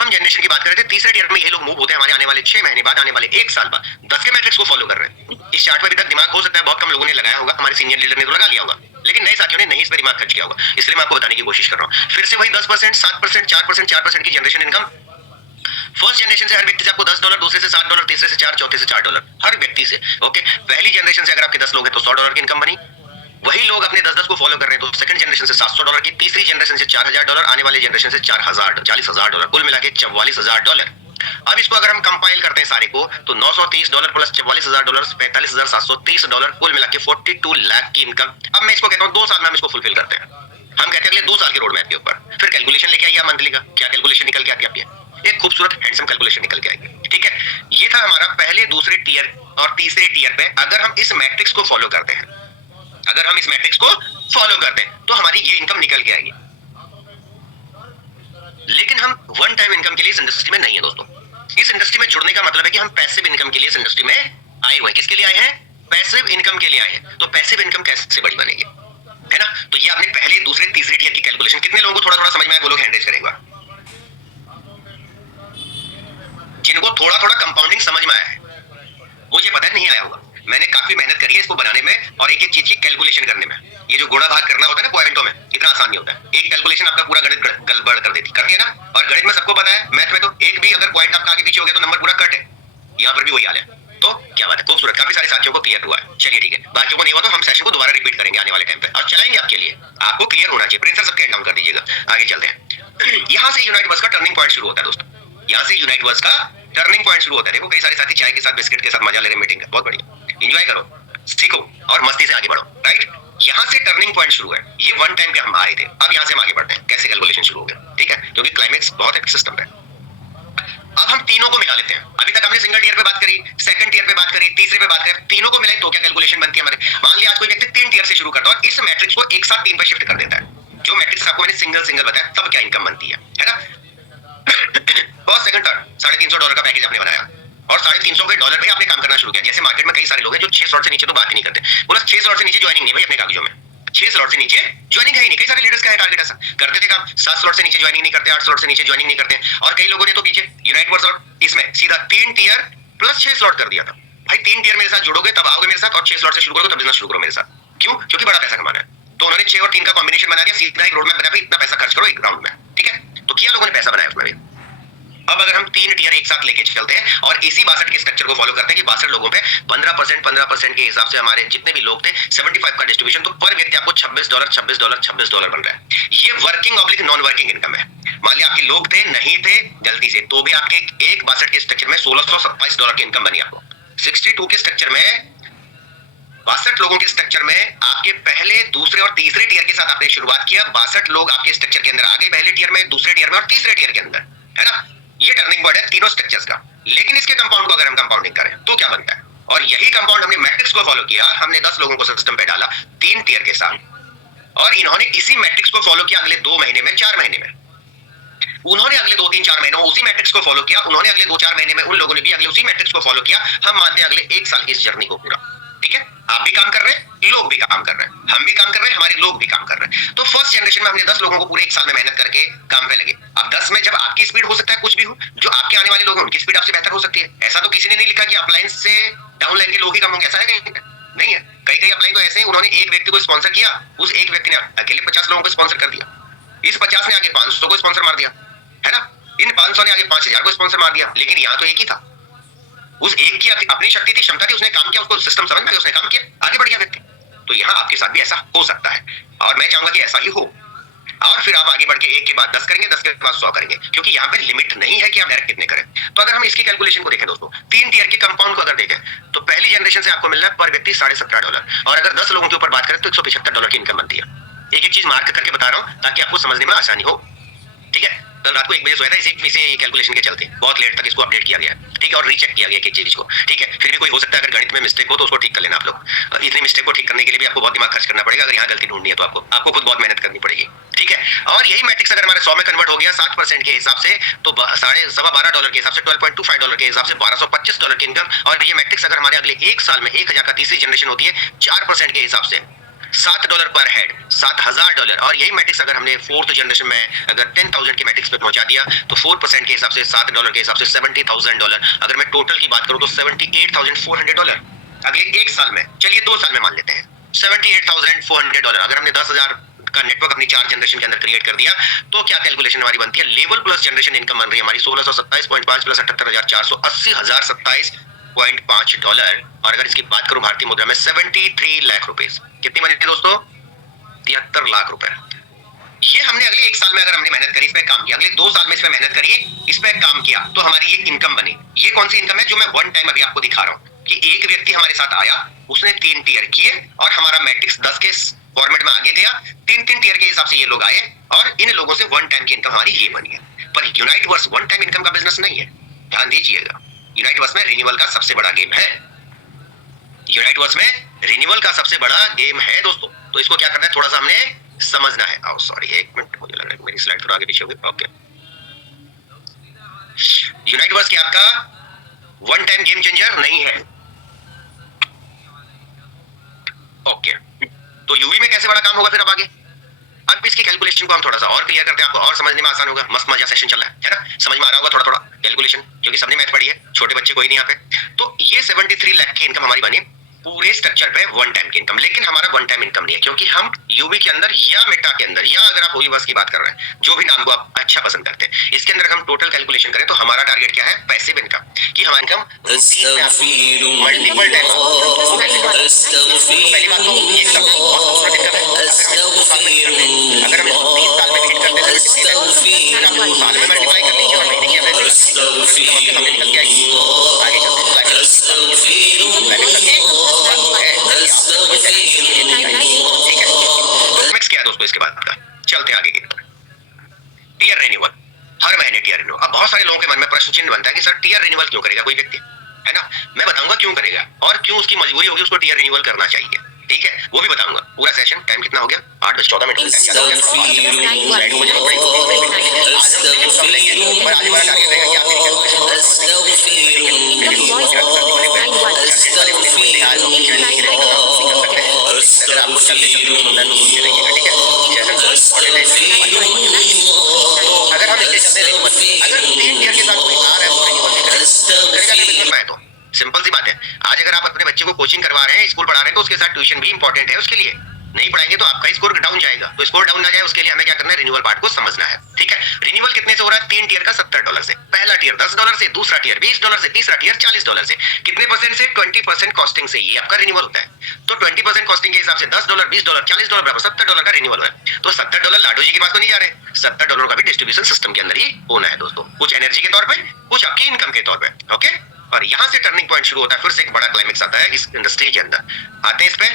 हम जनरेशन की बात कर रहे थे। तीसरे टीयर में ये लोग मूव होते हैं हमारे आने वाले 6 महीने बाद, आने वाले 1 साल बाद 10 के मैट्रिक्स को फॉलो कर रहे हैं। इस चार्ट पर अभी तक दिमाग हो सकता है बहुत कम लोगों ने लगाया होगा, हमारे सीनियर लीडर ने तो लगा लिया होगा, लेकिन नए साथियों ने नहीं इस पर दिमाग खर्च किया होगा, इसलिए मैं आपको बताने की कोशिश कर रहा हूँ। फिर से वही 10%, 7%, 4%, 4% की जनरेशन इनकम। फर्स्ट जनरेशन से हर व्यक्ति से आपको $10, दूसरे से $7, तीसरे से 4, चौथे से $4 हर व्यक्ति से, ओके। पहली जनरेशन से अगर आपके 10 लोग हैं तो $100 की इनकम बनी। वही लोग अपने 10-10 को फॉलो कर रहे हैं तो सेकंड जनरेशन से $700 की, तीसरी जनरेशन से $4000, आने वाली जनरेशन से $40,000, कुल मिला के $44,000। अब इसको अगर हम कंपाइल करते हैं सारे को तो $930 प्लस $44,000 $45,730, कुल मिला के 42 लाख की इनकम। अब मैं इसको कहता हूँ 2 साल में हम इसको फुलफिल करते हैं। हम कहते हैं अगले 2 साल के रोड मैप के ऊपर फिर कैलकुलेशन लेके आइए मंथली का, क्या कैलकुलेशन निकल के आती है आपकी, एक खूबसूरत हैंडसम कैलकुलेशन निकल के आएगी, ठीक है। ये था हमारा पहले, दूसरे टीयर और तीसरे टीयर पे अगर हम इस मैट्रिक्स को फॉलो करते हैं, अगर हम इस मैट्रिक्स को फॉलो करते हैं तो हमारी ये इनकम निकल के आएगी। लेकिन हम वन टाइम इनकम के लिए इस इंडस्ट्री में नहीं है दोस्तों। इस इंडस्ट्री में जुड़ने का मतलब है कि हम पैसिव इनकम के लिए इस इंडस्ट्री में आए हुए हैं। किसके लिए आए हैं? पैसिव इनकम के लिए आए हैं। तो पैसिव इनकम कैसे बड़ी बनेगी, है ना। तो ये आपने पहले, दूसरे, तीसरे टीयर की कैलकुलेशन, कितने लोगों को थोड़ा थोड़ा समझ में आया वो लोग हैंड रेज करेंगे। जिनको थोड़ा थोड़ा कंपाउंडिंग समझ में आया है, मुझे पता नहीं आया होगा, मैंने काफी मेहनत करी है इसको बनाने में और एक एक चीज की कैलकुलेशन करने में। ये जो गुणा भाग करना होता है ना पॉइंटों में, इतना आसान नहीं होता है। एक कैलकुलेशन आपका पूरा गणित गड़बड़ कर देती है ना। और गणित में सबको पता है, मैथ में तो एक भी अगर पॉइंट आपका आगे पीछे हो गया तो नंबर पूरा कट है। यहाँ पर भी वही हाल है। तो क्या बात है, खूबसूरत, काफी सारे साथियों को क्लियर हुआ है। चलिए ठीक है, बाकियों को नहीं हुआ तो हम सेशन को दोबारा रिपीट करेंगे आने वाले टाइम पे और चलाएंगे आपके लिए। आपको क्लियर होना चाहिए। प्रिंसर सबके डाउन कर दीजिएगा। आगे चलते हैं। यहाँ से यूनाइट वर्स का टर्निंग पॉइंट शुरू होता है दोस्तों। यहाँ से यूनाइट वर्स का टर्निंग पॉइंट शुरू होता है। देखो कई सारे साथी चाय के साथ बिस्किट के साथ मजा ले रहे मीटिंग का, बहुत बढ़िया। एंजॉय करो, सीखो और मस्ती से आगे बढ़ो। राइट, यहाँ से टर्निंग पॉइंट शुरू है। ये वन टाइम पे हम आ रहे थे, अब यहाँ से हम आगे बढ़ते हैं। कैसे कैलकुलेशन शुरू हो गया, ठीक है, क्योंकि क्लाइमेक्स बहुत है सिस्टम पे। अब हम तीनों को मिला लेते हैं। अभी तक हमने सिंगल टीयर पे बात करी, सेकंड टीयर पे बात करी, तीसरे पे बात करी। तीनों को मिलाए तो क्या कैलकुलेशन बनती है हमारे। मान लिया आज कोई व्यक्ति 3 टीयर से शुरू करता है और इस मैट्रिक्स को एक साथ 3 पे शिफ्ट कर देता है। जो मैट्रिक्स आपको मैंने सिंगल सिंगल बताया, तब क्या इनकम बनती है ना। फर्स्ट सेकंड थर्ड $350 का पैकेज आपने बनाया और $350 पे आपने काम करना शुरू किया। जैसे मार्केट में कई सारे लोग हैं जो 6 स्लॉट से नीचे तो बात ही नहीं करते। बोला 6 स्लॉट से नीचे ज्वाइनिंग नहीं भाई अपने कागजों में। 6 स्लॉट से नीचे ज्वाइनिंग है ही नहीं। कई सारे लीडर्स का है टारगेट ऐसा, करते थे काम 7 स्लॉट से नीचे ज्वाइनिंग नहीं करते, 8 स्लॉट से नीचे ज्वाइनिंग नहीं करते। और कई लोगों ने तो पीछे यूनाइट वर्स और इसमें सीधा 3 टीयर प्लस 6 स्लॉट कर दिया था। भाई 3 टीयर मेरे साथ जुड़ोगे तब आओगे मेरे साथ, और 6 स्लॉट से शुरू करोगे तब बिजनेस शुरू करो मेरे साथ। क्यों? क्योंकि बड़ा पैसा कमाना है। तो उन्होंने 6 और 3 का कॉम्बिनेशन बना दिया, सीधा एक रोड मैप बना दिया, इतना पैसा खर्च करो एक राउंड में। ठीक है, तो किया लोगों ने, पैसा बनाया उसमें भी। अब अगर हम 3 टीयर एक साथ लेके चलते हैं और इसी 62 के स्ट्रक्चर को फॉलो करते हैं कि 62 लोगों पे 15% के हिसाब से हमारे जितने भी लोग थे 75 का डिस्ट्रीब्यूशन, तो पर व्यक्ति आपको $26 बन रहा है। ये working oblique non working income है। मान लिया आपके लोग थे, नहीं थे गलती से, तो भी आपके एक 62 के स्ट्रक्चर में $1627 की इनकम बनी आपको। 62 के स्ट्रक्चर में 62 लोगों के स्ट्रक्चर में आपके पहले, दूसरे और तीसरे टीयर के साथ आपने शुरुआत किया। 62 लोग आपके स्ट्रक्चर के अंदर आ गए, पहले टीयर में, दूसरे टीयर में और तीसरे टीयर के अंदर, है ना। ये टर्निंग पॉइंट है तीनों स्ट्रक्चर्स का। लेकिन इसके कंपाउंड को अगर हम कंपाउंडिंग करें तो क्या बनता है, और यही कंपाउंड हमने मैट्रिक्स को फॉलो किया। हमने 10 लोगों को सिस्टम पे डाला 3 टीयर के साथ, और इन्होंने इसी मैट्रिक्स को फॉलो किया अगले 2 महीने में, 4 महीने में। उन्होंने अगले 2, 3, 4 महीनों उसी मैट्रिक्स को फॉलो किया। उन्होंने अगले 2, 4 महीने में उन लोगों ने भी अगले उसी मैट्रिक्स को फॉलो किया। हम मानते हैं अगले 1 साल की इस जर्नी को पूरा। ठीक है, आप भी काम कर रहे हैं, लोग भी काम कर रहे हैं, हम भी काम कर रहे हैं, हमारे लोग भी काम कर रहे हैं। तो फर्स्ट जनरेशन में हमने 10 लोगों को पूरे 1 साल में मेहनत करके काम पे लगे। अब 10 में जब आपकी स्पीड हो सकता है कुछ भी हो, जो आपके आने वाले लोग हैं उनकी स्पीड आपसे बेहतर हो सकती है। ऐसा तो किसी ने नहीं लिखा कि अपलाइन से डाउनलाइन के लोग ही कम होंगे, ऐसा है कहीं नहीं है। कई अपलाइन तो ऐसे ही, उन्होंने एक व्यक्ति को स्पॉन्सर किया, उस एक व्यक्ति ने अकेले 50 लोगों को स्पॉन्सर कर दिया। इस 50 ने आगे 500 को स्पॉन्सर मार दिया, है ना। इन 500 ने आगे 5000 को स्पॉन्सर मार दिया। लेकिन यहाँ तो एक ही था, उस एक की अपनी शक्ति थी, क्षमता थी, उसने काम किया, उसको सिस्टम समझ में आया, उसने काम किया, आगे बढ़ गया व्यक्ति। तो यहाँ आपके साथ भी ऐसा हो सकता है, और मैं चाहूंगा कि ऐसा ही हो। और फिर आप आगे बढ़ के 1 के बाद 10 करेंगे, 10 के बाद 100 करेंगे, क्योंकि यहाँ पे लिमिट नहीं है कि आप डायरेक्ट कितने करें। तो अगर हम इसकी कैलकुलेशन को देखें दोस्तों, 3 टीयर के कंपाउंड को अगर देखें, तो पहली जनरेशन से आपको मिलना है पर व्यक्ति $17.5, और अगर 10 लोगों के ऊपर बात करें तो $175 की इनकम बनती है। एक चीज मार्क करके बता रहा हूँ ताकि आपको समझने में आसानी हो। ठीक है, कल रात को 1 बजे सोया था इसी कैलकुलेशन के चलते, बहुत लेट तक इसको अपडेट किया गया। ठीक है, और रीचेक किया गया एक चीज को। ठीक है, फिर भी कोई हो सकता है अगर गणित में मिस्टेक हो तो उसको ठीक कर लेना आप लोग। इतनी मिस्टेक को ठीक करने के लिए भी आपको बहुत दिमाग खर्च करना पड़ेगा। अगर यहाँ गलती ढूंढनी है तो आपको खुद बहुत मेहनत करनी पड़ेगी। ठीक है, और यही मैट्रिक्स अगर हमारे 100 में कन्वर्ट हो गया 7% के हिसाब से, तो $12.5 के हिसाब से, $12.25 के हिसाब से $1225 की इनकम। और ये मैट्रिक्स अगर हमारे अगले 1 साल में 1000 का तीसरी जनरेशन होती है 4% के हिसाब से $7 पर हेड, $7000। और यही मैट्रिक्स अगर हमने 4th जनरेशन में अगर 10,000 के मैट्रिक्स पे पहुंचा दिया तो 4% के हिसाब से $7 के हिसाब से $70,000। अगर मैं टोटल की बात करूं तो $78,400 अगले 1 साल में। चलिए 2 साल में मान लेते हैं $78,400। अगर हमने 10,000 का नेटवर्क अपनी 4 जनरेशन के अंदर क्रिएट कर दिया तो क्या कैलकुलेशन हमारी बनती है, लेवल प्लस जनरेशन इनकम बन रही है हमारी 1627.5 प्लस 78,400, $80,027.5। और अगर इसकी बात करूं भारतीय मुद्रा में 73 लाख रुपए। कितनी बनी थी दोस्तों? 73 लाख रुपए। ये हमने अगले 1 साल में अगर हमने मेहनत करी, इस पे काम किया, अगले 2 साल में इस पे मेहनत करी, इस पे काम किया, तो हमारी ये इनकम बनी। ये कौन सी इनकम है जो मैं वन टाइम अभी आपको दिखा रहा हूं कि एक व्यक्ति हमारे साथ आया, उसने 3 टीयर किए और हमारा मैट्रिक्स 10 के फॉर्मेट में आगे गया। 3 टीयर के हिसाब से ये लोग आए और इन लोगों से वन टाइम की इनकम हमारी ये बनी है। पर unite verse one time income का बिजनेस नहीं है, ध्यान दीजिएगा। यूनाइट वर्स में रिन्यूअल का सबसे बड़ा गेम है। यूनाइट वर्स में रिन्यूअल का सबसे बड़ा गेम है दोस्तों। तो इसको क्या करना है, थोड़ा सा हमने समझना है। आओ सॉरी 1 मिनट, मुझे लग रहा है मेरी स्लाइड थोड़ा आगे पीछे हो गई। ओके, यूनाइट वर्स क्या आपका वन टाइम गेम चेंजर नहीं है। ओके, तो यूवी में कैसे बड़ा काम होगा फिर अब आगे। अब इसकी कैलकुलेशन को हम थोड़ा सा और क्लियर करते हैं, आपको और समझने में आसान होगा। मस्त मजा सेशन चल रहा है ना, समझ में आ रहा होगा थोड़ा थोड़ा कैलकुलेशन, क्योंकि सबने मैथ पढ़ी है, छोटे बच्चे कोई नहीं यहाँ पे। तो ये 73 लाख की इनकम हमारी बनी पूरे स्ट्रक्चर पे वन टाइम की इनकम, लेकिन हमारा वन टाइम इनकम नहीं है, क्योंकि हम यूवी के अंदर या मेटा के अंदर या अगर आप होलीवर्स की बात कर रहे हैं, जो भी नाम को आप अच्छा पसंद करते हैं, इसके अंदर हम टोटल कैलकुलेशन करें तो हमारा टारगेट क्या है? पैसिव इनकम, कि हमारा इनकम मल्टीपल टाइम। पहली बात तो ये सब बहुत खूबसूरत इनकम है। अगर हम इसको 3 साल में हिट करते हैं तो साल में मल्टीप्लाई कर लीजिए और महीने की एवरेज सामने निकल के आएगी। आगे क्या है दोस्तों इसके बाद का, चलते आगे की टीयर रिन्यूअल, हर महीने टीयर रिन्यूअल। अब बहुत सारे लोगों के मन में प्रश्न चिन्ह बनता है कि सर टीयर रिन्यूअल क्यों करेगा कोई व्यक्ति, है ना? मैं बताऊंगा क्यों करेगा और क्यों उसकी मजबूरी होगी उसको टीयर रिन्यूअल करना चाहिए, ठीक है, वो भी बताऊंगा। पूरा सेशन टाइम कितना हो गया? 8:14 मिनट। अगर हम इसके चलते अगर 3 टीयर के साथ कोई आ रहा है तो सिंपल सी बात है, आज अगर आप अपने बच्चे को कोचिंग करवा रहे हैं, स्कूल पढ़ा रहे हैं, तो उसके साथ ट्यूशन भी इंपॉर्टेंट है उसके लिए। नहीं पढ़ाएंगे तो आपका स्कोर डाउन जाएगा, तो स्कोर डाउन ना जाए उसके लिए हमें क्या करना है? रिन्यूअल पार्ट को समझना है, ठीक है। रिन्यूअल कितने से हो रहा है? 3 टीयर का $70 से, पहला टीयर $10 से, दूसरा टीयर $20 से, तीसरा टीयर $40 से। कितने परसेंट से? 20% कॉस्टिंग से ये आपका रिन्यूअल होता है। तो 20% कॉस्टिंग के हिसाब से $10, $20, $40 बराबर $70 का रिन्यूअल है। तो $70 लाडो जी के पास तो नहीं जा रहे, $70 का भी डिस्ट्रीब्यूशन सिस्टम के अंदर ही होना है दोस्तों, कुछ एनर्जी के तौर पे, कुछ आपकी इनकम के तौर पे, ओके। और यहां से टर्निंग पॉइंट शुरू होता है, फिर से एक बड़ा क्लाइमेक्स आता है इस इंडस्ट्री के अंदर। आते हैं इस पे,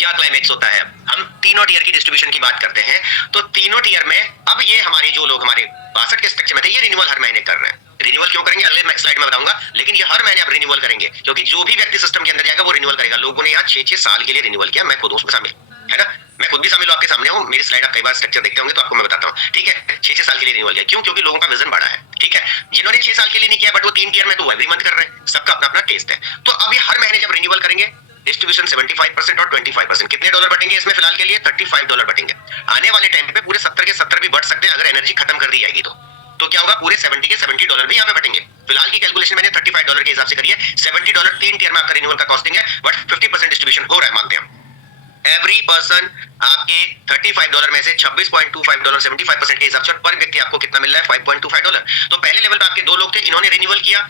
क्या क्लाइमेक्स होता है? हम तीनों टीयर की डिस्ट्रीब्यूशन की बात करते हैं, तो तीनों टीयर में अब ये हमारे जो लोग हमारे 62 के स्ट्रक्चर में थे, ये रिन्यूअल हर महीने कर रहे हैं। रिन्यूअल क्यों करेंगे अगले स्लाइड में बताऊंगा, लेकिन ये हर महीने आप रिन्यूअल करेंगे, क्योंकि जो भी व्यक्ति सिस्टम के अंदर जाएगा वो रिन्यूअल करेगा। लोगों ने यहाँ 6-6 साल के लिए रिन्यूअल किया, मैं खुद उसमें शामिल, है ना? मैं खुद भी शामिल हूं, आपके सामने हूं, मेरी स्लाइड आप कई बार स्ट्रक्चर देखते होंगे तो आपको मैं बताता हूं, ठीक है। 6-6 साल के लिए रिन्यूअल किया, क्यों? क्योंकि लोगों का विजन बड़ा है, ठीक है। जिन्होंने 6 साल के लिए नहीं किया बट वो 3 टीयर में, तो एवरी मंथ कर रहे हैं, सबका अपना अपना टेस्ट है। तो अभी हर महीने जब रिन्यूअल करेंगे, डिस्ट्रीब्यूशन 75% और 25%, कितने डॉलर बटेंगे इसमें? फिलहाल के लिए $35 बटेंगे। आने वाले टाइम पे पूरे 70 के 70 भी बढ़ सकते हैं अगर एनर्जी खत्म कर दी जाएगी तो क्या होगा? पूरे 70 के $70 भी यहाँ पे बटेंगे। फिलहाल की कैलकुलेशन मैंने $35 के हिसाब से करी है। $70 3 टीयर में आपका रिन्यूअल का कॉस्टिंग है, बट 50% डिस्ट्रीब्यूशन हो रहा है, मानते हैं। एवरी पर्सन आपके $35 में से $26.25 75% के हिसाब से पर व्यक्ति आपको कितना मिल रहा है? $5.25। तो पहले लेवल पे आपके 2 लोग थे, इन्होंने रिन्यूअल किया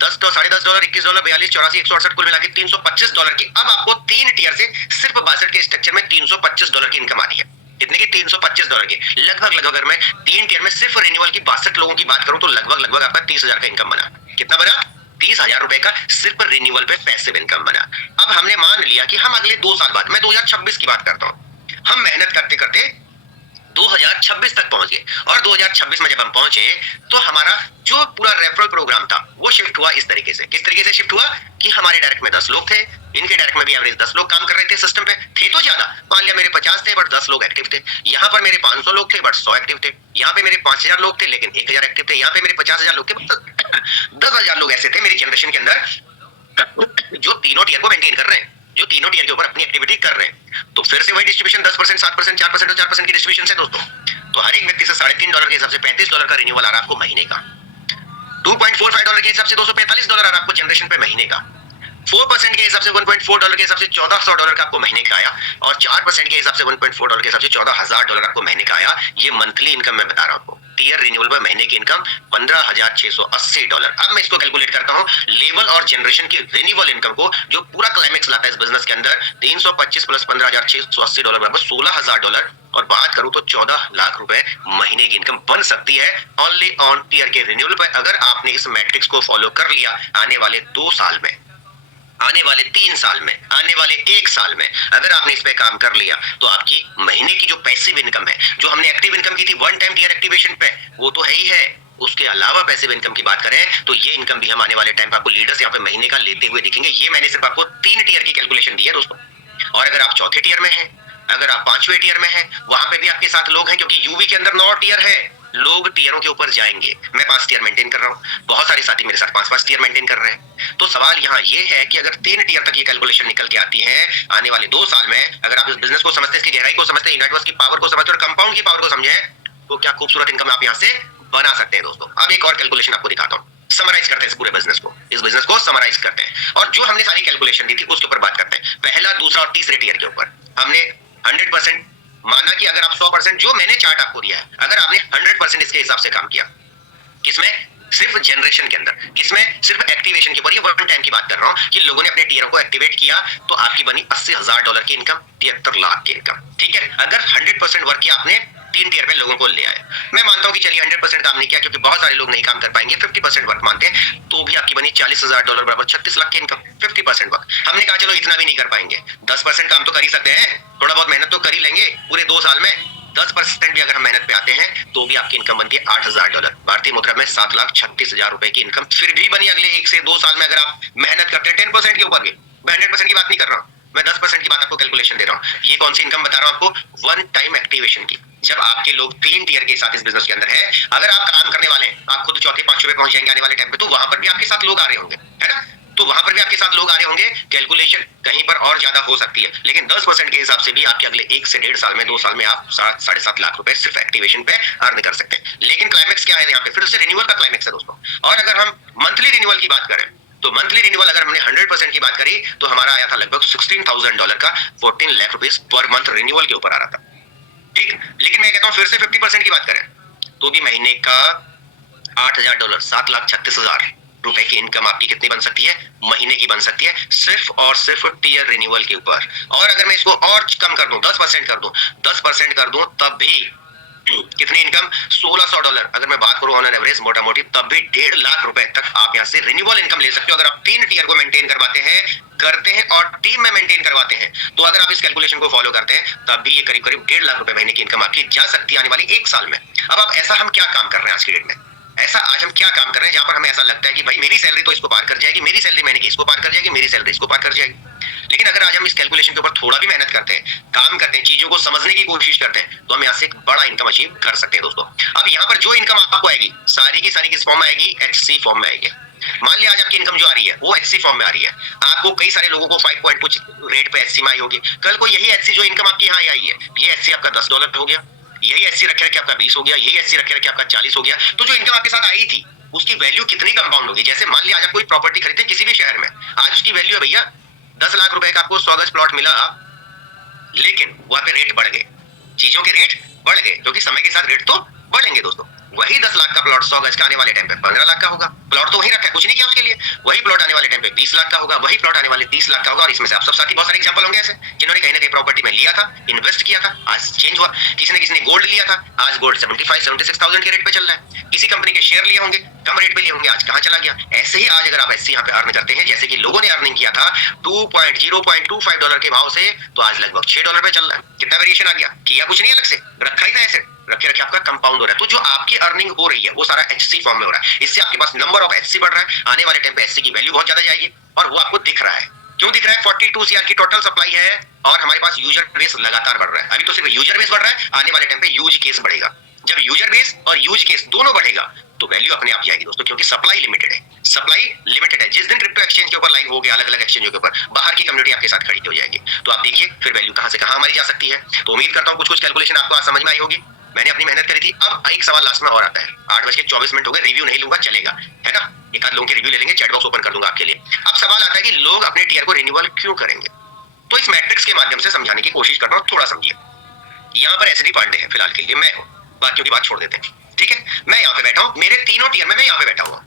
$10, $10.5, $21, $42, $84, $168 कुल मिला के $325 की। अब आपको 3 टीयर से सिर्फ 62 के स्ट्रक्चर में $325 की इनकम आ रही है। कितने की? $325 की। लगभग अगर मैं 3 टीयर में सिर्फ रिन्यूअल की 62 लोगों की बात करूं तो लगभग आपका 30,000 का इनकम बना। कितना बना? 30,000 रुपए का सिर्फ रिन्यूअल पे पैसिव इनकम बना। अब हमने मान लिया कि हम अगले 2 साल बाद, मैं 2026 की बात करता हूं, हम मेहनत करते करते 2026 तक पहुंच गए, और 2026 में जब हम पहुंचे तो हमारा जो पूरा रेफरल प्रोग्राम था वो शिफ्ट हुआ इस तरीके से। किस तरीके से शिफ्ट हुआ? कि हमारे डायरेक्ट में 10 लोग थे, इनके डायरेक्ट में भी एवरेज 10 लोग काम कर रहे थे सिस्टम पे, थे तो ज्यादा, मान लिया मेरे 50 थे बट 10 लोग एक्टिव थे। यहाँ पर मेरे 500 लोग थे बट 100 एक्टिव थे। यहाँ पे मेरे 5,000 लोग थे लेकिन 1,000 एक्टिव थे। यहाँ पे मेरे 50,000 लोग थे, 10,000 लोग ऐसे थे मेरी जनरेशन के अंदर जो तीनों टीयर को मेंटेन कर रहे हैं, जो तीनों टीयर के ऊपर अपनी एक्टिविटी कर रहे हैं। तो फिर से वही डिस्ट्रीब्यूशन 10%, 7%, 4% और 4% की डिस्ट्रीब्यूशन है दोस्तों। तो हर एक व्यक्ति से $3.5 के हिसाब से $35 का रिन्यूअल आ रहा है आपको महीने का। $2.45 के हिसाब से $245 आ रहा है आपको जनरेशन पे महीने का। 4% के हिसाब से $1.4 के हिसाब से $1,400 का आपको महीने का आया, और 4% के हिसाब से $1.4 के हिसाब से $14,000 आपको महीने का आया। ये मंथली इनकम मैं बता रहा हूं आपको। टीयर रिन्यूअल पर महीने की इनकम $15,680। अब मैं इसको कैलकुलेट करता हूं लेवल और जनरेशन की रिन्यूअल इनकम को, जो पूरा क्लाइमेक्स लाता है इस बिजनेस के अंदर। 325 प्लस $15,680 बराबर $16,000, और बात करूं तो 14 लाख रुपए महीने की इनकम बन सकती है ओनली ऑन टीयर के रिन्यूअल पर, अगर आपने इस मैट्रिक्स को फॉलो कर लिया। आने वाले 2 साल में, आने वाले 3 साल में, आने वाले 1 साल में अगर आपने इस पे काम कर लिया तो आपकी महीने की जो पैसिव इनकम है, जो हमने एक्टिव इनकम की थी वन टाइम टीयर एक्टिवेशन पे, वो तो है ही है। उसके अलावा पैसिव इनकम की बात करें तो ये इनकम भी हम आने वाले टाइम पे आपको लीडर्स यहाँ पे महीने का लेते हुए दिखेंगे। ये मैंने सिर्फ आपको 3 टीयर की कैलकुलेशन दी है दोस्तों। और अगर आप 4थे टीयर में हैं, अगर आप 5वें टीयर में हैं, वहां पे भी आपके साथ लोग हैं, क्योंकि यूवी के अंदर 9 टीयर है। लोग टीयरों के ऊपर जाएंगे, मैं 5 टीयर मेंटेन कर रहा हूं, बहुत सारे साथी मेरे साथ 5-5 टीयर मेंटेन कर रहे हैं। तो सवाल यहाँ ये है कि अगर 3 टीयर तक ये कैलकुलेशन निकल के आती है आने वाले 2 साल में, अगर आप इस बिजनेस को समझते हैं, इसकी गहराई को समझते हैं, यूनिवर्स की पावर को समझते हैं और कंपाउंड की पावर को समझे, तो क्या खूबसूरत इनकम आप यहाँ से बना सकते हैं दोस्तों। अब एक और कैलकुलेशन आपको दिखाता हूँ। समराइज करते हैं इस पूरे बिजनेस को, इस बिजनेस को समराइज करते हैं और जो हमने सारी कैलकुलेशन दी थी उसके ऊपर बात करते हैं। पहला, दूसरा और तीसरे टियर के ऊपर हमने 100% माना कि अगर आप 100% जो मैंने चार्ट आपको दिया है, अगर आपने 100% इसके हिसाब से काम किया, किसमें, सिर्फ जनरेशन के अंदर, किसमें, सिर्फ एक्टिवेशन के ऊपर, ये वन टाइम की बात कर रहा हूं कि लोगों ने अपने टियर को एक्टिवेट किया तो आपकी बनी $80,000 की इनकम, 73 लाख की इनकम। ठीक है, अगर 100% वर्क किया आपने, 3 टियर पे लोगों को ले आए। मैं मानता हूं कि चलिए 100% काम नहीं किया क्योंकि बहुत सारे लोग नहीं काम कर पाएंगे, 50% वर्क मानते हैं, तो भी आपकी बनी $40,000 बराबर 36 लाख की इनकम, 50% वर्क। हमने कहा चलो इतना भी नहीं कर पाएंगे, 10% काम तो कर ही सकते हैं, थोड़ा बहुत मेहनत तो कर ही लेंगे पूरे 2 साल में, 10% भी अगर हम मेहनत पे आते हैं तो भी आपकी इनकम बनती है $8,000, भारतीय मुद्रा में 7,36,000 रुपए की इनकम फिर भी बनी अगले 1 से 2 साल में, अगर आप मेहनत करते हैं 10% के ऊपर भी। मैं 100% की बात नहीं कर रहा हूँ, मैं 10% की बात आपको कैलकुलेशन दे रहा हूँ। ये कौन सी इनकम बता रहा हूँ आपको, वन टाइम एक्टिवेशन की, जब आपके लोग 3 टियर के साथ इस बिजनेस के अंदर है, अगर आप काम करने वाले हैं, आप खुद चौथे 5 पे पहुंच जाएंगे आने वाले टाइम पे, तो वहां पर भी आपके साथ लोग आ रहे होंगे, है ना, तो वहां पर भी आपके साथ लोग आ रहे होंगे, कैलकुलेशन कहीं पर और ज्यादा हो सकती है, लेकिन 10% के हिसाब से भी आपके अगले 1 से 1.5 साल में, 2 साल में आप 7-7.5 लाख रुपए सिर्फ एक्टिवेशन पे अर्न कर सकते हैं। लेकिन क्लाइमेक्स क्या है यहाँ पे, फिर से रिन्यूअल का क्लाइमेक्स है दोस्तों। और अगर हम मंथली रिन्यूअल की बात करें तो मंथली रिन्यूअल अगर हमने 100% की बात करी तो हमारा आया था लगभग $16,000 का, 14 lakh rupees per month renewal के ऊपर आ रहा था। ठीक, लेकिन मैं कहता हूं फिर से 50% की बात करें तो भी महीने का $8,000, 7,36,000 रुपए की इनकम आपकी कितनी बन सकती है, महीने की बन सकती है, सिर्फ और सिर्फ टियर रिन्यूअल के ऊपर। और अगर मैं इसको और कम कर दूं, 10% कर दूं, 10% कर दूं, तब भी कितनी इनकम, $1,600। अगर मैं बात करूं ऑन एन एवरेज मोटा मोटी, तब भी 1.5 लाख रुपए तक आप यहाँ से रिन्यूअल इनकम ले सकते हो अगर आप 3 टियर को मेंटेन करते हैं और टीम में मेंटेन करवाते हैं। तो अगर आप इस कैलकुलेशन को फॉलो करते हैं तब भी ये करीब करीब 1.5 लाख रुपए महीने की इनकम आपकी जा सकती है आने वाली 1 साल में। अब आप ऐसा हम क्या काम कर रहे हैं आज की डेट में, ऐसा आज हम क्या काम कर रहे हैं जहां पर हमें ऐसा लगता है कि भाई मेरी सैलरी तो इसको पार कर जाएगी, मेरी सैलरी महीने की इसको पार कर जाएगी, मेरी सैलरी इसको पार कर जाएगी। लेकिन अगर आज हम इस कैलकुलेशन के ऊपर थोड़ा भी मेहनत करते हैं, काम करते हैं, चीजों को समझने की कोशिश करते हैं, तो हम यहाँ से एक बड़ा इनकम अचीव कर सकते हैं दोस्तों। अब यहाँ पर जो इनकम आपको आएगी सारी की सारी किस फॉर्म में आएगी, HC फॉर्म में आएगी। मान लिया आज आपकी इनकम जो आ रही है वो HC फॉर्म में आ रही है, आपको कई सारे लोगों को 5 पॉइंट कुछ रेट पे HC में आई होगी, कल को यही HC जो इनकम आपकी यहाँ आई है, ये HC आपका $10 हो गया, यही HC रखे रखे आपका 20 हो गया, यही HC रखे रखे आपका 40 हो गया। तो जो इनकम आपके साथ आई थी उसकी वैल्यू कितनी कंपाउंड होगी। जैसे मान लिया आज आप कोई प्रॉपर्टी खरीदते किसी भी शहर में, आज उसकी वैल्यू है भैया 10 लाख रुपए का, आपको 100 गज प्लॉट मिला, लेकिन वहां पे रेट बढ़ गए, चीजों के रेट बढ़ गए, क्योंकि समय के साथ रेट तो बढ़ेंगे दोस्तों। वही 10 लाख का प्लॉट 100 गज का आने वाले टाइम पे 15 लाख का होगा, प्लॉट तो वही रखा है, कुछ नहीं किया उसके लिए। वही प्लॉट आने वाले टाइम पे 20 लाख का होगा, वही प्लॉट आने वाले 30 लाख का होगा। और इसमें से आप सब साथी बहुत सारे एग्जांपल होंगे ऐसे जिन्होंने कहीं ना कहीं प्रॉपर्टी में लिया था, इन्वेस्ट किया था, आज चेंज हुआ। किसी ने गोल्ड लिया था, आज गोल्ड 75-76,000 के रेट पे चल रहा है। किसी कंपनी के शेयर लिए होंगे, कम रेट पे लिए होंगे, आज कहां चला गया। ऐसे ही आज अगर आप ऐसे यहाँ पे अर्न करते हैं जैसे कि लोगों ने अर्निंग किया था $2.025 के भाव से, तो आज लगभग $6 पे चल रहा है। कितना वेरिएशन आ गया, किया कुछ नहीं अलग से, रखा ही था ऐसे, रखे रखे आपका कंपाउंड हो रहा है। तो जो आपकी अर्निंग हो रही है वो सारा HC फॉर्म में हो रहा है। इससे आपके पास नंबर ऑफ HC बढ़ रहा है, आने वाले टाइम पे HC की वैल्यू बहुत ज्यादा जाएगी और वो आपको दिख रहा है। क्यों दिख रहा है, 42 CR की टोटल सप्लाई है और हमारे पास यूजर बेस लगातार बढ़ रहा है। अभी तो सिर्फ यूजर बेस बढ़ रहा है, आने वाले टाइम पे यूज केस बढ़ेगा। जब यूजर बेस और यूज केस दोनों बढ़ेगा तो वैल्यू अपने आप जाएगी दोस्तों, क्योंकि सप्लाई लिमिटेड है, सप्लाई लिमिटेड है। जिस दिन क्रिप्टो एक्सचेंज के ऊपर लाइव हो गया, अलग अलग एक्सचेंज के ऊपर बाहर की कम्युनिटी आपके साथ खड़ी हो जाएगी, तो आप देखिए फिर वैल्यू कहां से कहां हमारी जा सकती है। तो उम्मीद करता हूं कुछ कुछ कैलकुलेशन आपको आज समझ में आई होगी, मैंने अपनी मेहनत करी थी। अब एक सवाल लास्ट में और आता है, 8:24 हो गए, रिव्यू नहीं लूंगा चलेगा, है ना, एक आध लोगों के रिव्यू ले लेंगे, चैट बॉक्स ओपन कर दूंगा आपके लिए। अब सवाल आता है कि लोग अपने टीयर को रिन्यूअल क्यों करेंगे, तो इस मैट्रिक्स के माध्यम से समझाने की कोशिश कर रहा हूं, थोड़ा समझिए। यहाँ पर SD पांडे है फिलहाल के लिए, मैं हूं, बाकियों की बात छोड़ देते हैं, ठीक है। मैं यहाँ पे बैठा हूँ, मेरे तीनों टीयर में मैं यहाँ पे बैठा हुआ,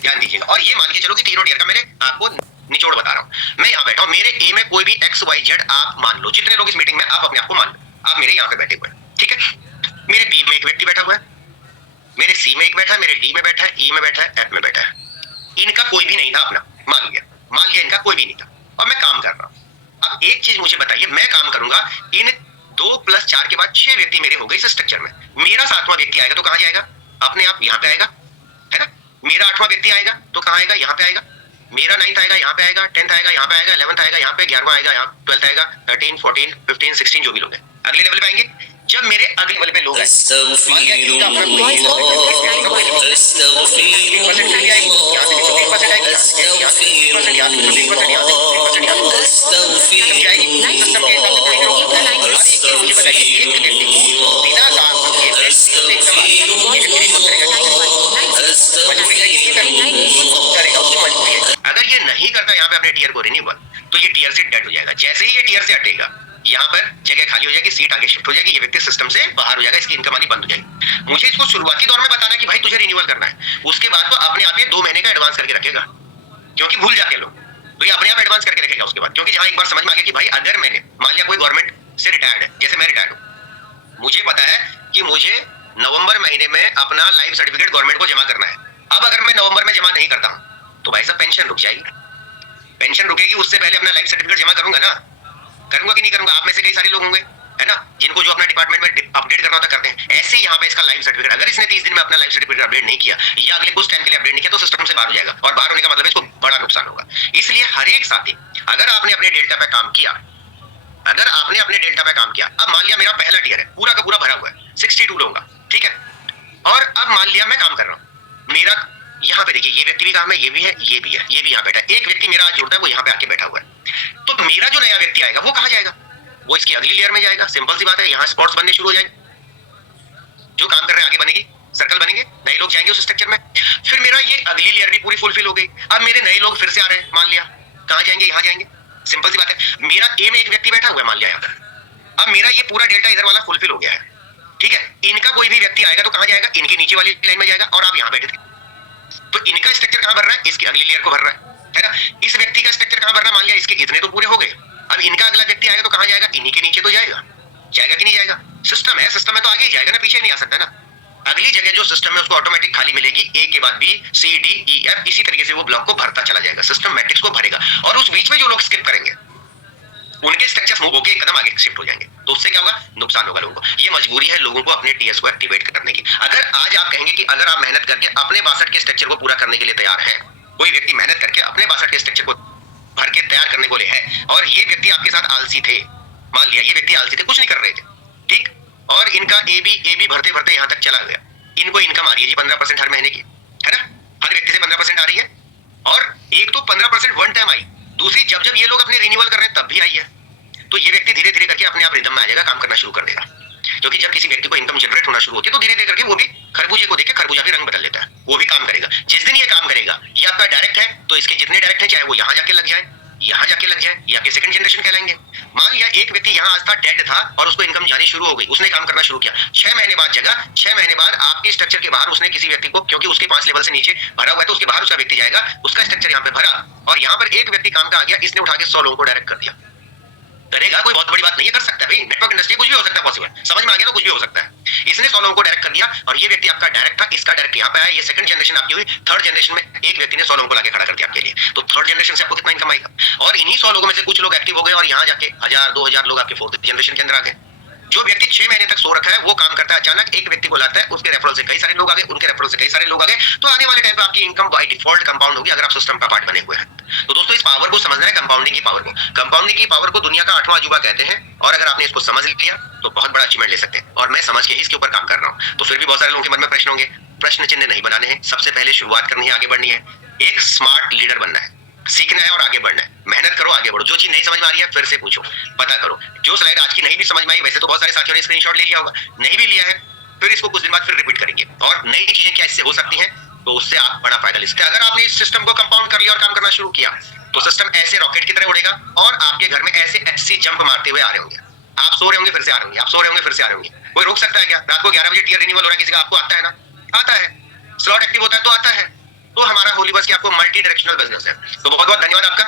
ध्यान दीजिएगा। और ये मान के चलो कि तीनों टीयर का मैंने आपको निचोड़ बता रहा हूँ। मैं यहाँ बैठा हूँ, मेरे A में कोई भी XYZ आप मान लो, जितने लोग इस मीटिंग में आप अपने आप को मान लो, आप मेरे यहाँ पे बैठे हुए हैं, ठीक है। मेरे B में एक व्यक्ति बैठा हुआ है, मेरे C में एक बैठा है, मेरे D में बैठा है, E में बैठा है, F में बैठा है। इनका कोई भी नहीं था अपना, मान लिया इनका कोई भी नहीं था और मैं काम कर रहा हूँ। अब एक चीज मुझे बताइए, मैं काम करूंगा, इन 2 + 4 के बाद 6 व्यक्ति मेरे हो गए इस स्ट्रक्चर में। मेरा 7वां व्यक्ति आएगा तो कहां जाएगा, अपने आप यहाँ पे आएगा, है ना। मेरा 8वां व्यक्ति आएगा तो कहां आएगा, यहाँ पे आएगा। मेरा 9th आएगा, यहाँ पे आएगा। 10th आएगा, यहाँ पे आएगा। 11th आएगा, यहाँ पे। 11वां आएगा, यहाँ। 12th आएगा। 13, 14, 15, 16 जो भी लोग हैं अगले लेवल पे आएंगे। जब मेरे अगले लेवल पे लोग आए, था यहाँ पे अपने टीयर को रिन्यूअल, तो ये टीयर से डेड हो जाएगा। जैसे ही ये टीयर से हटेगा, यहाँ पर जगह खाली हो जाएगी, सीट आगे शिफ्ट हो जाएगी, ये व्यक्ति सिस्टम से बाहर हो जाएगा, इसकी इनकम आनी बंद हो जाएगी। मुझे इसको शुरुआती दौर में बताना कि भाई तुझे रिन्यूअल करना है, उसके बाद तो अपने आप 2 महीने का एडवांस करके रखेगा, क्योंकि भूल जाते लोग, तो ये अपने आप एडवांस करके रखेगा उसके बाद। क्योंकि जहां एक बार समझ में आ गया कि भाई अगर मैंने मान लिया कोई गवर्नमेंट से रिटायर्ड है, जैसे मैं रिटायर्ड हूं, मुझे पता है कि मुझे नवंबर महीने में अपना लाइफ सर्टिफिकेट गवर्नमेंट को जमा करना है। अब अगर मैं नवंबर में जमा नहीं करता हूं तो भाई साहब पेंशन रुक जाएगी, पेंशन रुकेगी, उससे पहले अपना लाइफ सर्टिफिकेट जमा करूंगा ना, करूंगा कि नहीं करूंगा। आप में से कई सारे लोग होंगे, है ना, जिनको जो अपना डिपार्टमेंट में अपडेट करना होता करते हैं। ऐसे ही यहाँ पे इसका लाइफ सर्टिफिकेट, अगर इसने 30 दिन में अपना लाइफ सर्टिफिकेट अपडेट नहीं किया या अगले कुछ टाइम के लिए अपडेट नहीं किया, तो सिस्टम से बाहर हो जाएगा, और बाहर होने का मतलब इसको बड़ा नुकसान होगा। इसलिए हर एक साथी, अगर आपने अपने डेल्टा पे काम किया, अगर आपने अपने डेल्टा पे काम किया, अब मान लिया मेरा पहला टीयर है, पूरा का पूरा भरा हुआ है, 62 लोगों का, ठीक है, और अब मान लिया मैं काम कर रहा हूँ, मेरा यहाँ पे देखिए ये व्यक्ति भी काम है, ये भी है, ये भी है, ये भी यहाँ बैठा है, एक व्यक्ति मेरा आज जुड़ता है, वो यहाँ पे आके बैठा हुआ है। तो मेरा जो नया व्यक्ति आएगा वो कहाँ जाएगा? वो इसकी अगली लेयर में जाएगा। सिंपल सी बात है, यहाँ स्पॉट्स बनने शुरू हो जाएंगे, जो काम कर रहे हैं आगे बनेगी, सर्कल बनेंगे, नए लोग जाएंगे उस स्ट्रक्चर में। फिर मेरा ये अगली लेयर भी पूरी फुलफिल हो गई। अब मेरे नए लोग फिर से आ रहे हैं, मान लिया कहाँ जाएंगे? यहाँ जाएंगे। सिंपल सी बात है, मेरा ए में एक व्यक्ति बैठा हुआ है, मान लिया यहाँ पर। अब मेरा ये पूरा डेल्टा इधर वाला फुलफिल हो गया है, ठीक है। इनका कोई भी व्यक्ति आएगा तो कहाँ जाएगा? इनके नीचे वाली लाइन में जाएगा, और आप यहाँ बैठे थे, तो इनका स्ट्रक्चर कहाँ भर रहा है? इसकी अगली लेयर को भर रहा है ना। इस व्यक्ति का स्ट्रक्चर कहाँ भर रहा है? मान लिया इसके इतने तो पूरे हो गए, अब इनका अगला व्यक्ति आएगा तो कहाँ जाएगा? इन्हीं के नीचे तो जाएगा, जाएगा कि नहीं जाएगा? सिस्टम है, सिस्टम में तो आगे ही जाएगा ना, पीछे नहीं आ सकता ना। अगली जगह जो सिस्टम में उसको ऑटोमेटिक खाली मिलेगी, ए के बाद बी, सी, डी, ई, एफ, इसी तरीके से वो ब्लॉक को भरता चला जाएगा, सिस्टम मैट्रिक्स को भरेगा। और उस बीच में जो लोग स्किप करेंगे उनके स्ट्रक्चर्स मूव होकर एक कदम आगे शिफ्ट हो जाएंगे, तो उससे क्या होगा? नुकसान होगा लोगों को। ये मजबूरी है लोगों को अपने टीएस को एक्टिवेट करने की। अगर आज आप कहेंगे कि अगर आप मेहनत करके अपने 62 के स्ट्रक्चर को पूरा करने के लिए तैयार हैं, कोई व्यक्ति मेहनत करके अपने 62 के स्ट्रक्चर को भर के तैयार करने को ले है, और ये व्यक्ति आपके साथ आलसी थे, मान लिया ये व्यक्ति आलसी थे, कुछ नहीं कर रहे थे, ठीक, और इनका ए बी भरते भरते यहाँ तक चला गया, इनको इनकम आ रही है जी 15% हर महीने की, है ना, हर व्यक्ति से 15% आ रही है। और एक तो 15% वन टाइम आई, दूसरी जब जब ये लोग अपने रिन्यूअल कर रहे हैं तब भी आई है। तो ये व्यक्ति धीरे धीरे करके अपने आप रिदम में आ जाएगा, काम करना शुरू कर देगा। क्योंकि जब किसी व्यक्ति को इनकम जनरेट होना शुरू होती है तो धीरे धीरे करके वो भी खरबूजे को देख के खरबूजा भी रंग बदल लेता है, वो भी काम करेगा। जिस दिन ये काम करेगा, ये आपका डायरेक्ट है, तो इसके जितने डायरेक्ट है, चाहे वो यहाँ जाके लग जाए, यहाँ जाके लग जाए, ये आपके सेकंड जनरेशन कहलाएंगे। मान लिया एक व्यक्ति यहाँ आज था, डेड था, और उसको इनकम जानी शुरू हो गई, उसने काम करना शुरू किया, 6 महीने बाद जगह, 6 महीने बाद आपके स्ट्रक्चर के बाहर उसने किसी व्यक्ति को, क्योंकि उसके 5 लेवल से नीचे भरा हुआ है, तो उसके बाहर उसका व्यक्ति जाएगा, उसका स्ट्रक्चर यहाँ पे भरा, और यहाँ पर एक व्यक्ति काम का आ गया, इसने उठा के 100 लोगों को डायरेक्ट कर दिया। करेगा, कोई बहुत बड़ी बात नहीं है, कर सकता है भाई, नेटवर्क इंडस्ट्री कुछ भी हो सकता है, पॉसिबल, समझ में आ गया तो कुछ भी हो सकता है। इसने 100 लोगों को डायरेक्ट कर दिया, और ये व्यक्ति आपका डायरेक्ट था, इसका डायरेक्ट यहाँ पे आया, ये सेकंड जनरेशन आपकी हुई। थर्ड जनरेशन में एक व्यक्ति ने 100 लोगों को लाके खड़ा कर दिया आपके लिए, तो थर्ड जनरेशन से आपको कितना इनकम आएगा? और इन्हीं 100 लोगों में से कुछ लोग एक्टिव हो गए, और यहाँ जाके 1000 2000 लोग आपके फोर्थ जनरेशन के अंदर आ गए। जो व्यक्ति 6 महीने तक सो रखा है, वो काम करता है, अचानक एक व्यक्ति को लाता है, उसके रेफरल से कई सारे लोग आ गए, उनके रेफरल से कई सारे लोग आ गए, तो आने वाले टाइम पे आपकी इनकम बाय डिफॉल्ट कंपाउंड होगी, अगर आप सिस्टम का पार्ट बने हुए हैं। तो दोस्तों, इस पावर को समझना है, कंपाउंडिंग की पावर को। कंपाउंडिंग की पावर को दुनिया का 8वां अजूबा कहते हैं, और अगर आपने इसको समझ लिया तो बहुत बड़ा अचीवमेंट ले सकते हैं। और मैं समझ के ही इसके ऊपर काम कर रहा हूँ। तो फिर भी बहुत सारे लोगों के मन में प्रश्न होंगे, प्रश्न चिन्ह नहीं बनाने हैं, सबसे पहले शुरुआत करनी है, आगे बढ़नी है, एक स्मार्ट लीडर बनना है, सीखना है और आगे बढ़ना है। मेहनत करो, आगे बढ़ो। जो चीज नहीं समझ में आ रही है फिर से पूछो, पता करो। जो स्लाइड आज की नहीं भी समझ में आई, वैसे तो बहुत सारे साथियों ने स्क्रीनशॉट ले लिया होगा, नहीं भी लिया है, फिर इसको कुछ दिन बाद फिर रिपीट करेंगे, और नई चीजें क्या इससे हो सकती हैं, तो उससे आप बड़ा फायदा ले सकते हैं। अगर आपने इस सिस्टम को कंपाउंड कर लिया और काम करना शुरू किया, तो सिस्टम ऐसे रॉकेट की तरह उड़ेगा, और आपके घर में ऐसे एचसी जंप मारते हुए आ रहे होंगे। आप सो रहे होंगे फिर से आ रहे होंगे, आप सो रहे होंगे फिर से आ रहे होंगे। कोई रोक सकता है क्या? रात को 11 बजे टीयर रिन्यूअल हो रहा है, किसी का आपको आता है ना? आता है। स्लॉट एक्टिव होता है तो आता है। तो हमारा होली बस की आपको मल्टी डायरेक्शनल बिजनेस है। तो बहुत बहुत धन्यवाद आपका।